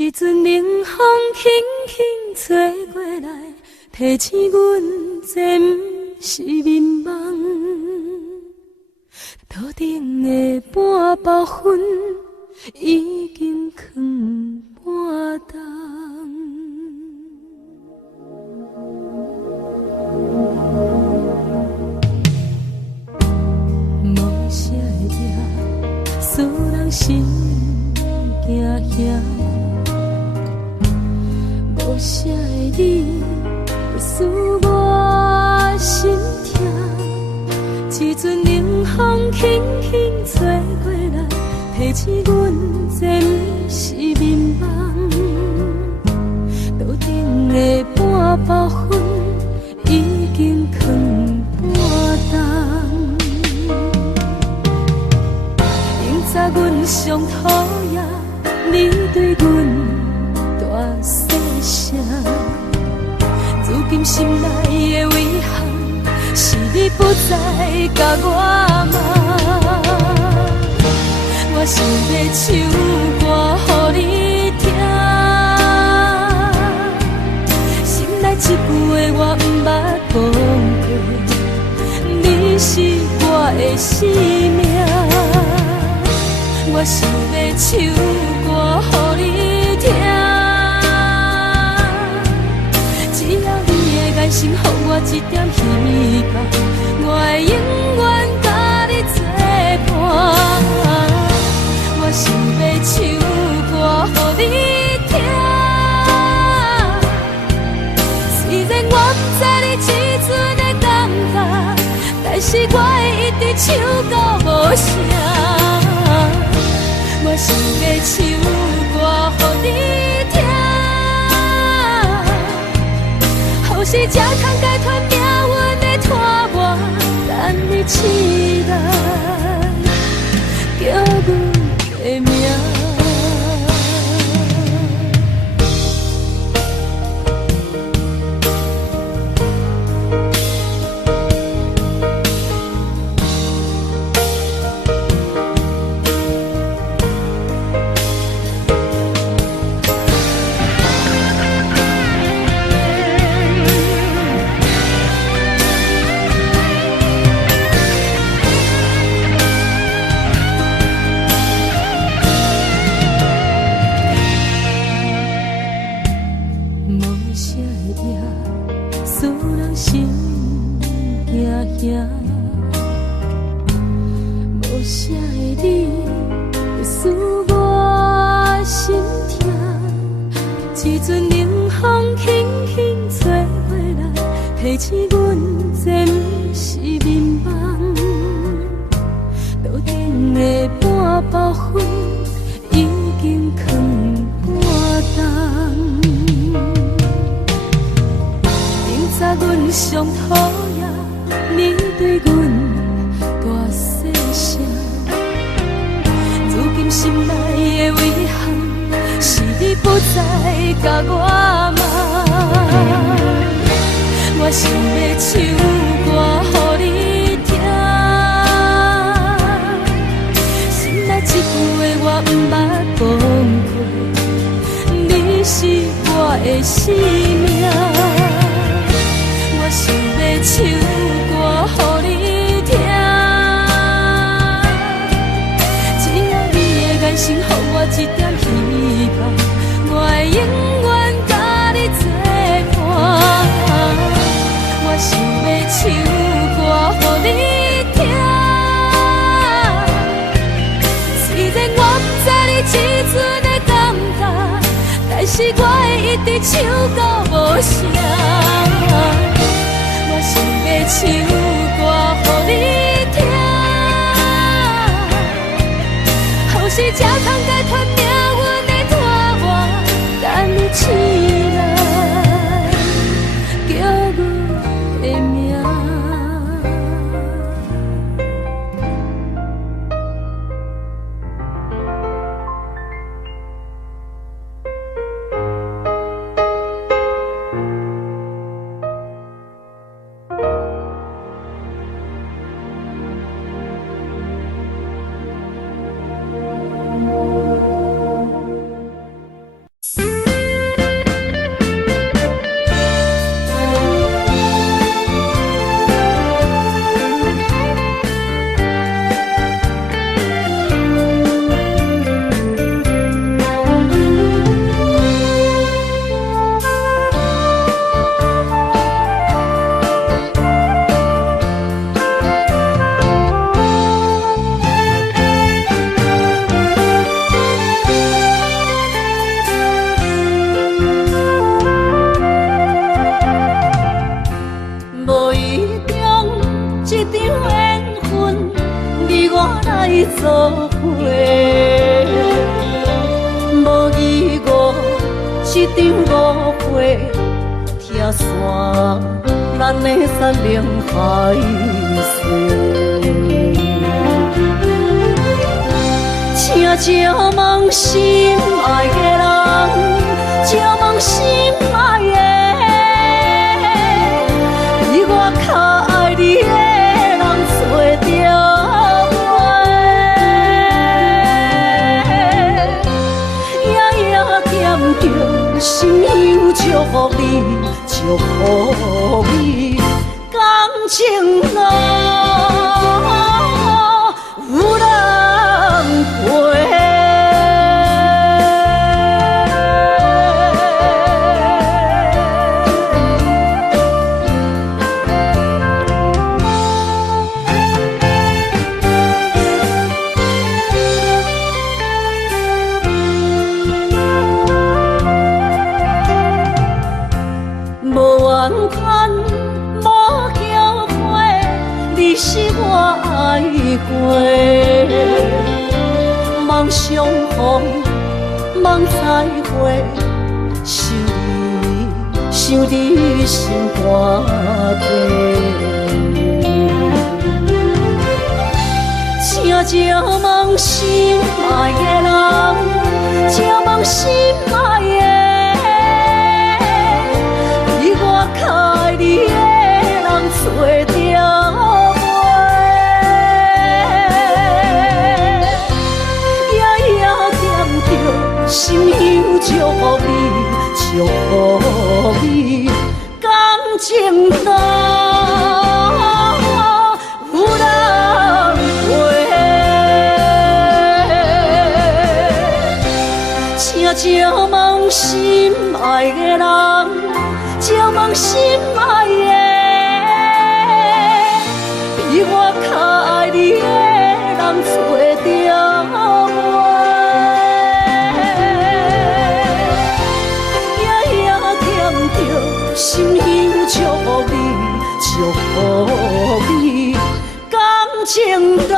一阵冷风轻轻吹过来，提醒阮这不是眠梦。头顶的半包云已经藏半冬。无啥会赢，使人心惊惊。无啥的你，会使我心痛。一阵冷风轻轻吹过来，提醒阮这不是眠梦。头顶的半包云已经藏半冬。明早阮上讨厌你对阮。细声，如今心内的遗憾，是你不再甲我骂。我想要唱歌予你听，心内一句话我不捌讲过，你是我的生命。我想要唱歌予你听。爱心，予我一点希望，我会永远甲但是我会一直唱到无声。我想要唱歌予你听，后世才通解脱命运的拖磨，等你起来叫阮的名。无啥的你，会使我心痛。一阵冷风轻轻吹过来，提醒阮这不是眠梦。路顶的半包烟已经藏半冬。明早阮上讨厌你对阮大细声，如今心内的遗憾，是你不再甲我问。我想要唱歌予你听，心内一句话我不捌讲过，你是我的生命。我想要唱歌予你听，只要你的眼神予我一点希望，我会永远甲你作伴。我想要唱歌予你听，虽然我不知你这阵的感觉，但是我会一直唱到无声。我想要唱歌予你听，后世才通解脱命运的拖磨，等你起来叫阮的名。做伙，无义误一场误会，拆散咱的山盟海誓。请借问心爱的人，借问心爱的，比我较爱你的人找着。心忧祝福你，祝福你，感情路有人陪。是我爱过，梦相逢，梦再会，想你心肝底。正梦心爱的人，正梦心爱的，比我较爱你的人找着袂，夜夜惦着心忧祝福你，祝福你感情淡。正梦心爱的人，正梦心爱的，比我较爱你的人找着袂，夜夜惦着心忧祝福你，祝福你感情淡。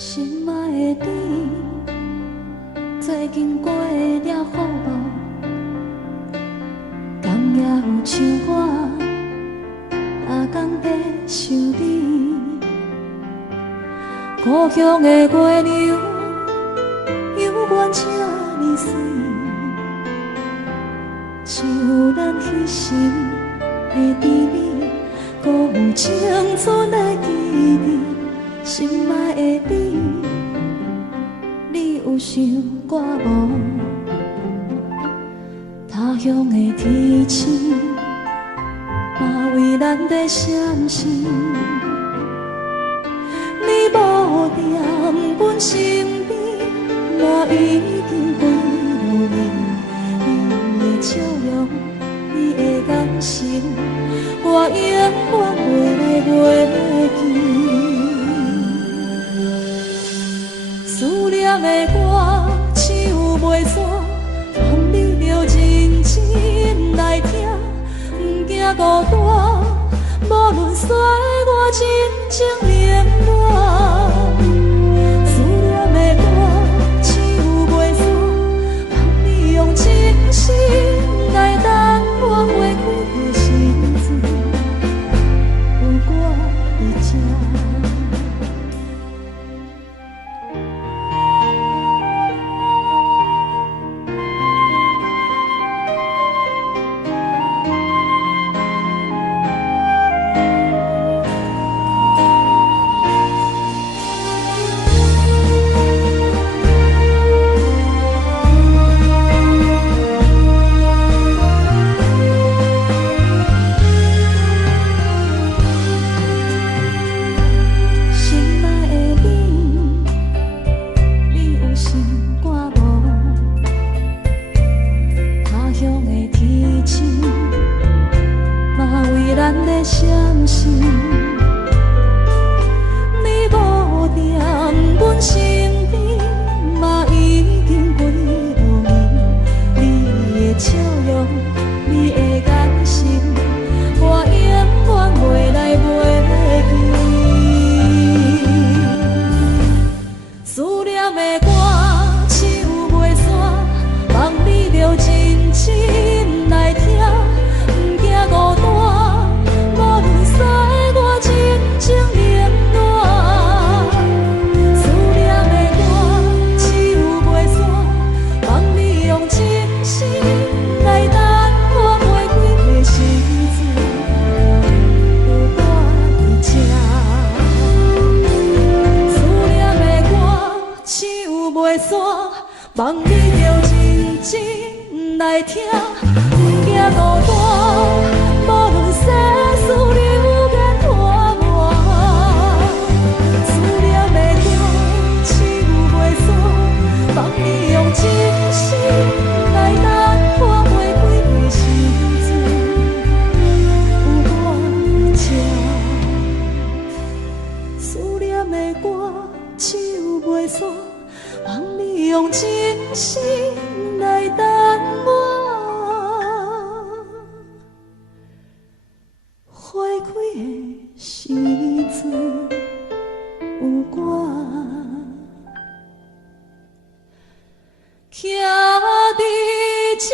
心爱的你，最近过得好无？敢也有像我，逐天在想你。故乡的月亮，犹原这呢水，像咱彼时的甜蜜，搁有青春的记忆。心爱的你，你有想我无？他乡的天星，嘛为咱在闪烁。你无在阮身边，嘛已经过路年。你的笑容，你的眼神，我永远袂来袂记。思念的歌唱袂煞，望你着认真来听，不惊孤单，无论衰我真情冷暖。思念的歌唱袂煞，望你用真心来等我花开的时阵，有我在这。望你着认真来听，不惊孤单，无论世事流言拖磨。思念的歌唱袂煞，望你用真心来等我花开的时阵，有我在这。思念的歌唱袂煞，望你用真心来等我花开的时阵，有我徛在这。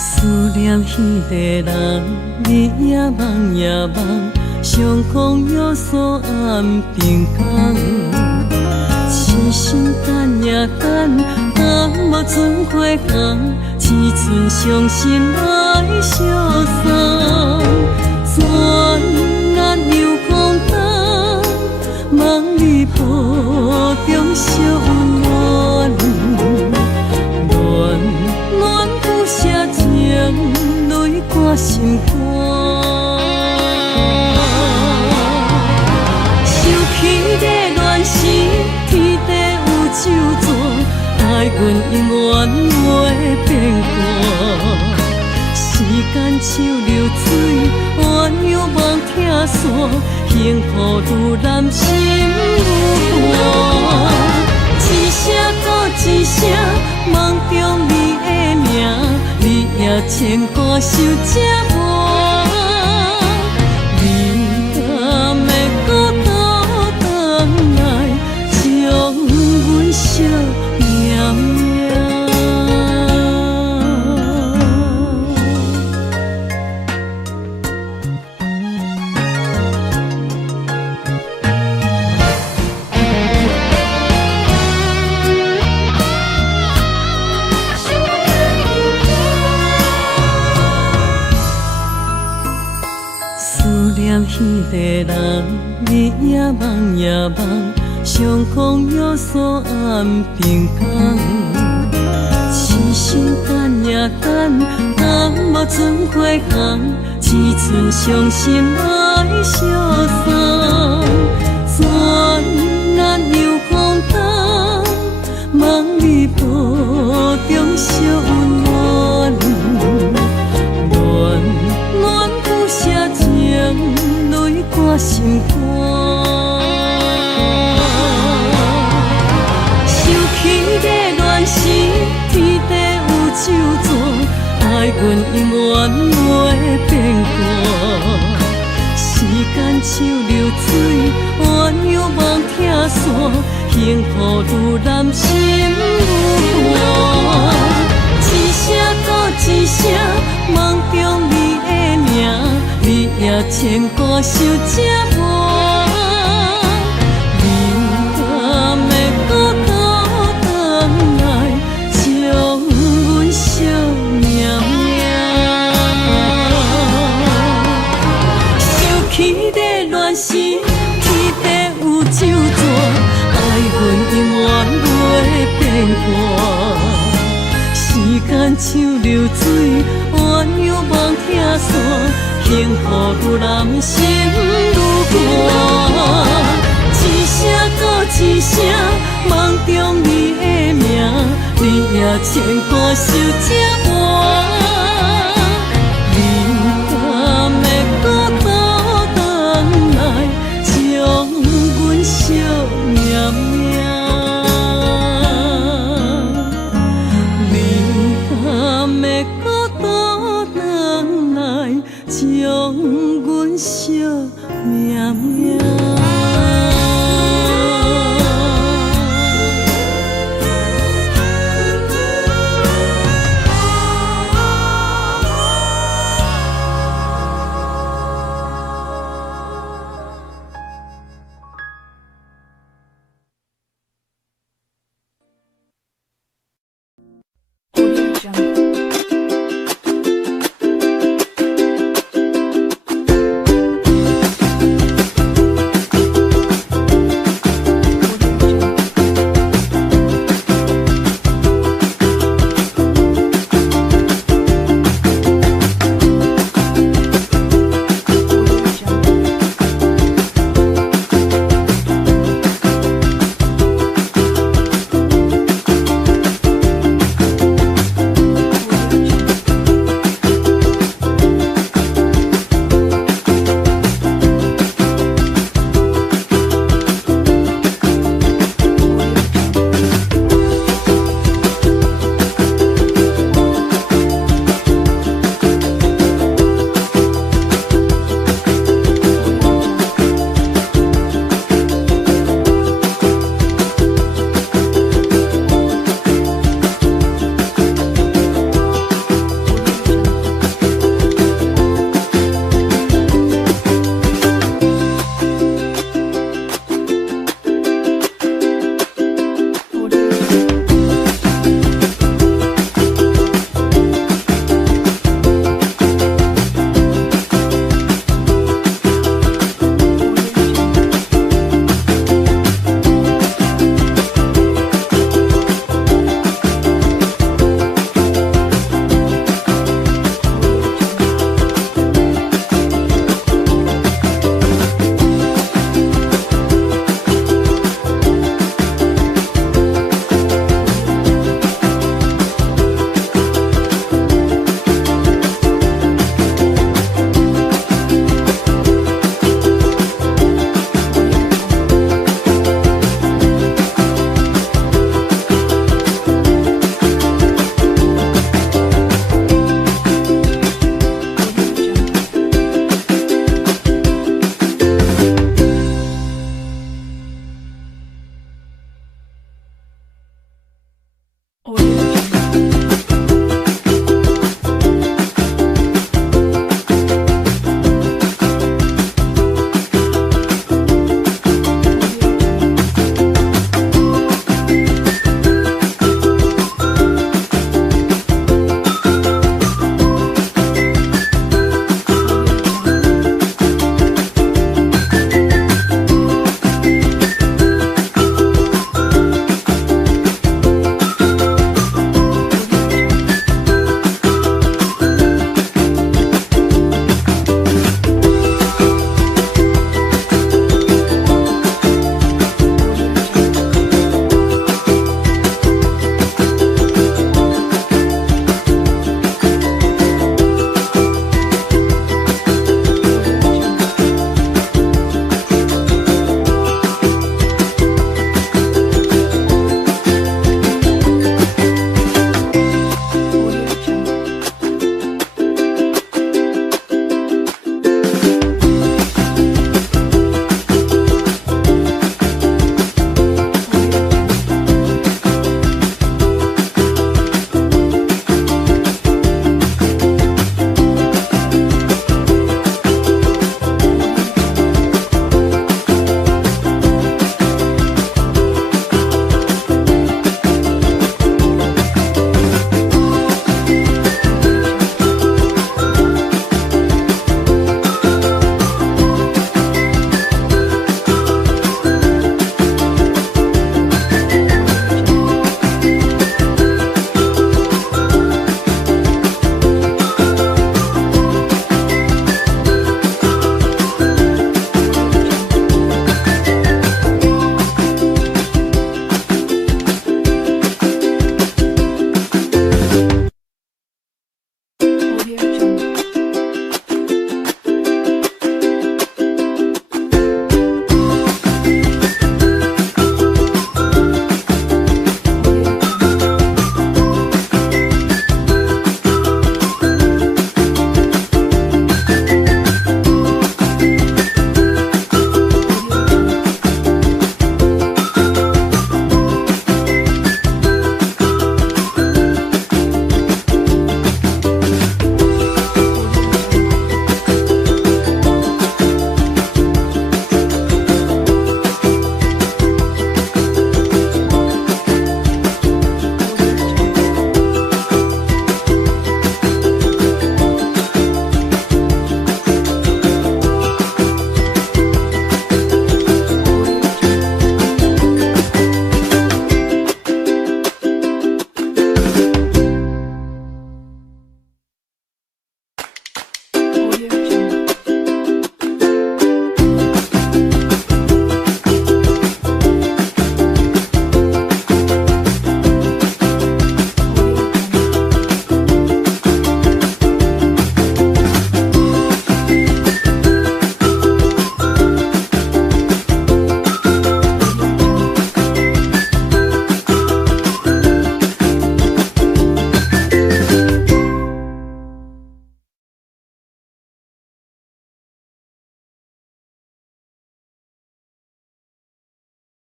思念彼个人，日夜梦夜梦，想上空约束暗平港，痴心等呀等，啊无船过航，只剩伤心来相送。转眼又空灯，望你抱中惜温暖，暖暖不舍情，泪挂心肝。受气的乱时，天地有手纸，爱阮永远袂变卦。时间像流水，鸳鸯望听线，幸福愈难心愈寒。一声搁一声，梦中你的名，你也牵挂受折磨。你敢会搁倒转来，将阮惜命命？彼个人，你也梦也梦，上空约束暗平港。痴心等也等，啊无船过航，只剩伤心来相送。转眼又空灯，望你抱中惜温暖，暖暖不舍情，泪挂心肝。受气的乱时，天地有手纸，爱阮永远袂变卦。时间像流水，鸳鸯望听线，幸福愈难心愈寒。一声搁一声，梦中你的名，你也牵挂受折磨。你敢会搁倒转来，将阮惜命命？受气的乱时，天地有手纸，爱阮永远袂变卦。时间像流水，鸳鸯望听线，幸福愈难心愈寒。一声搁一声，梦中你的名，你也牵挂受折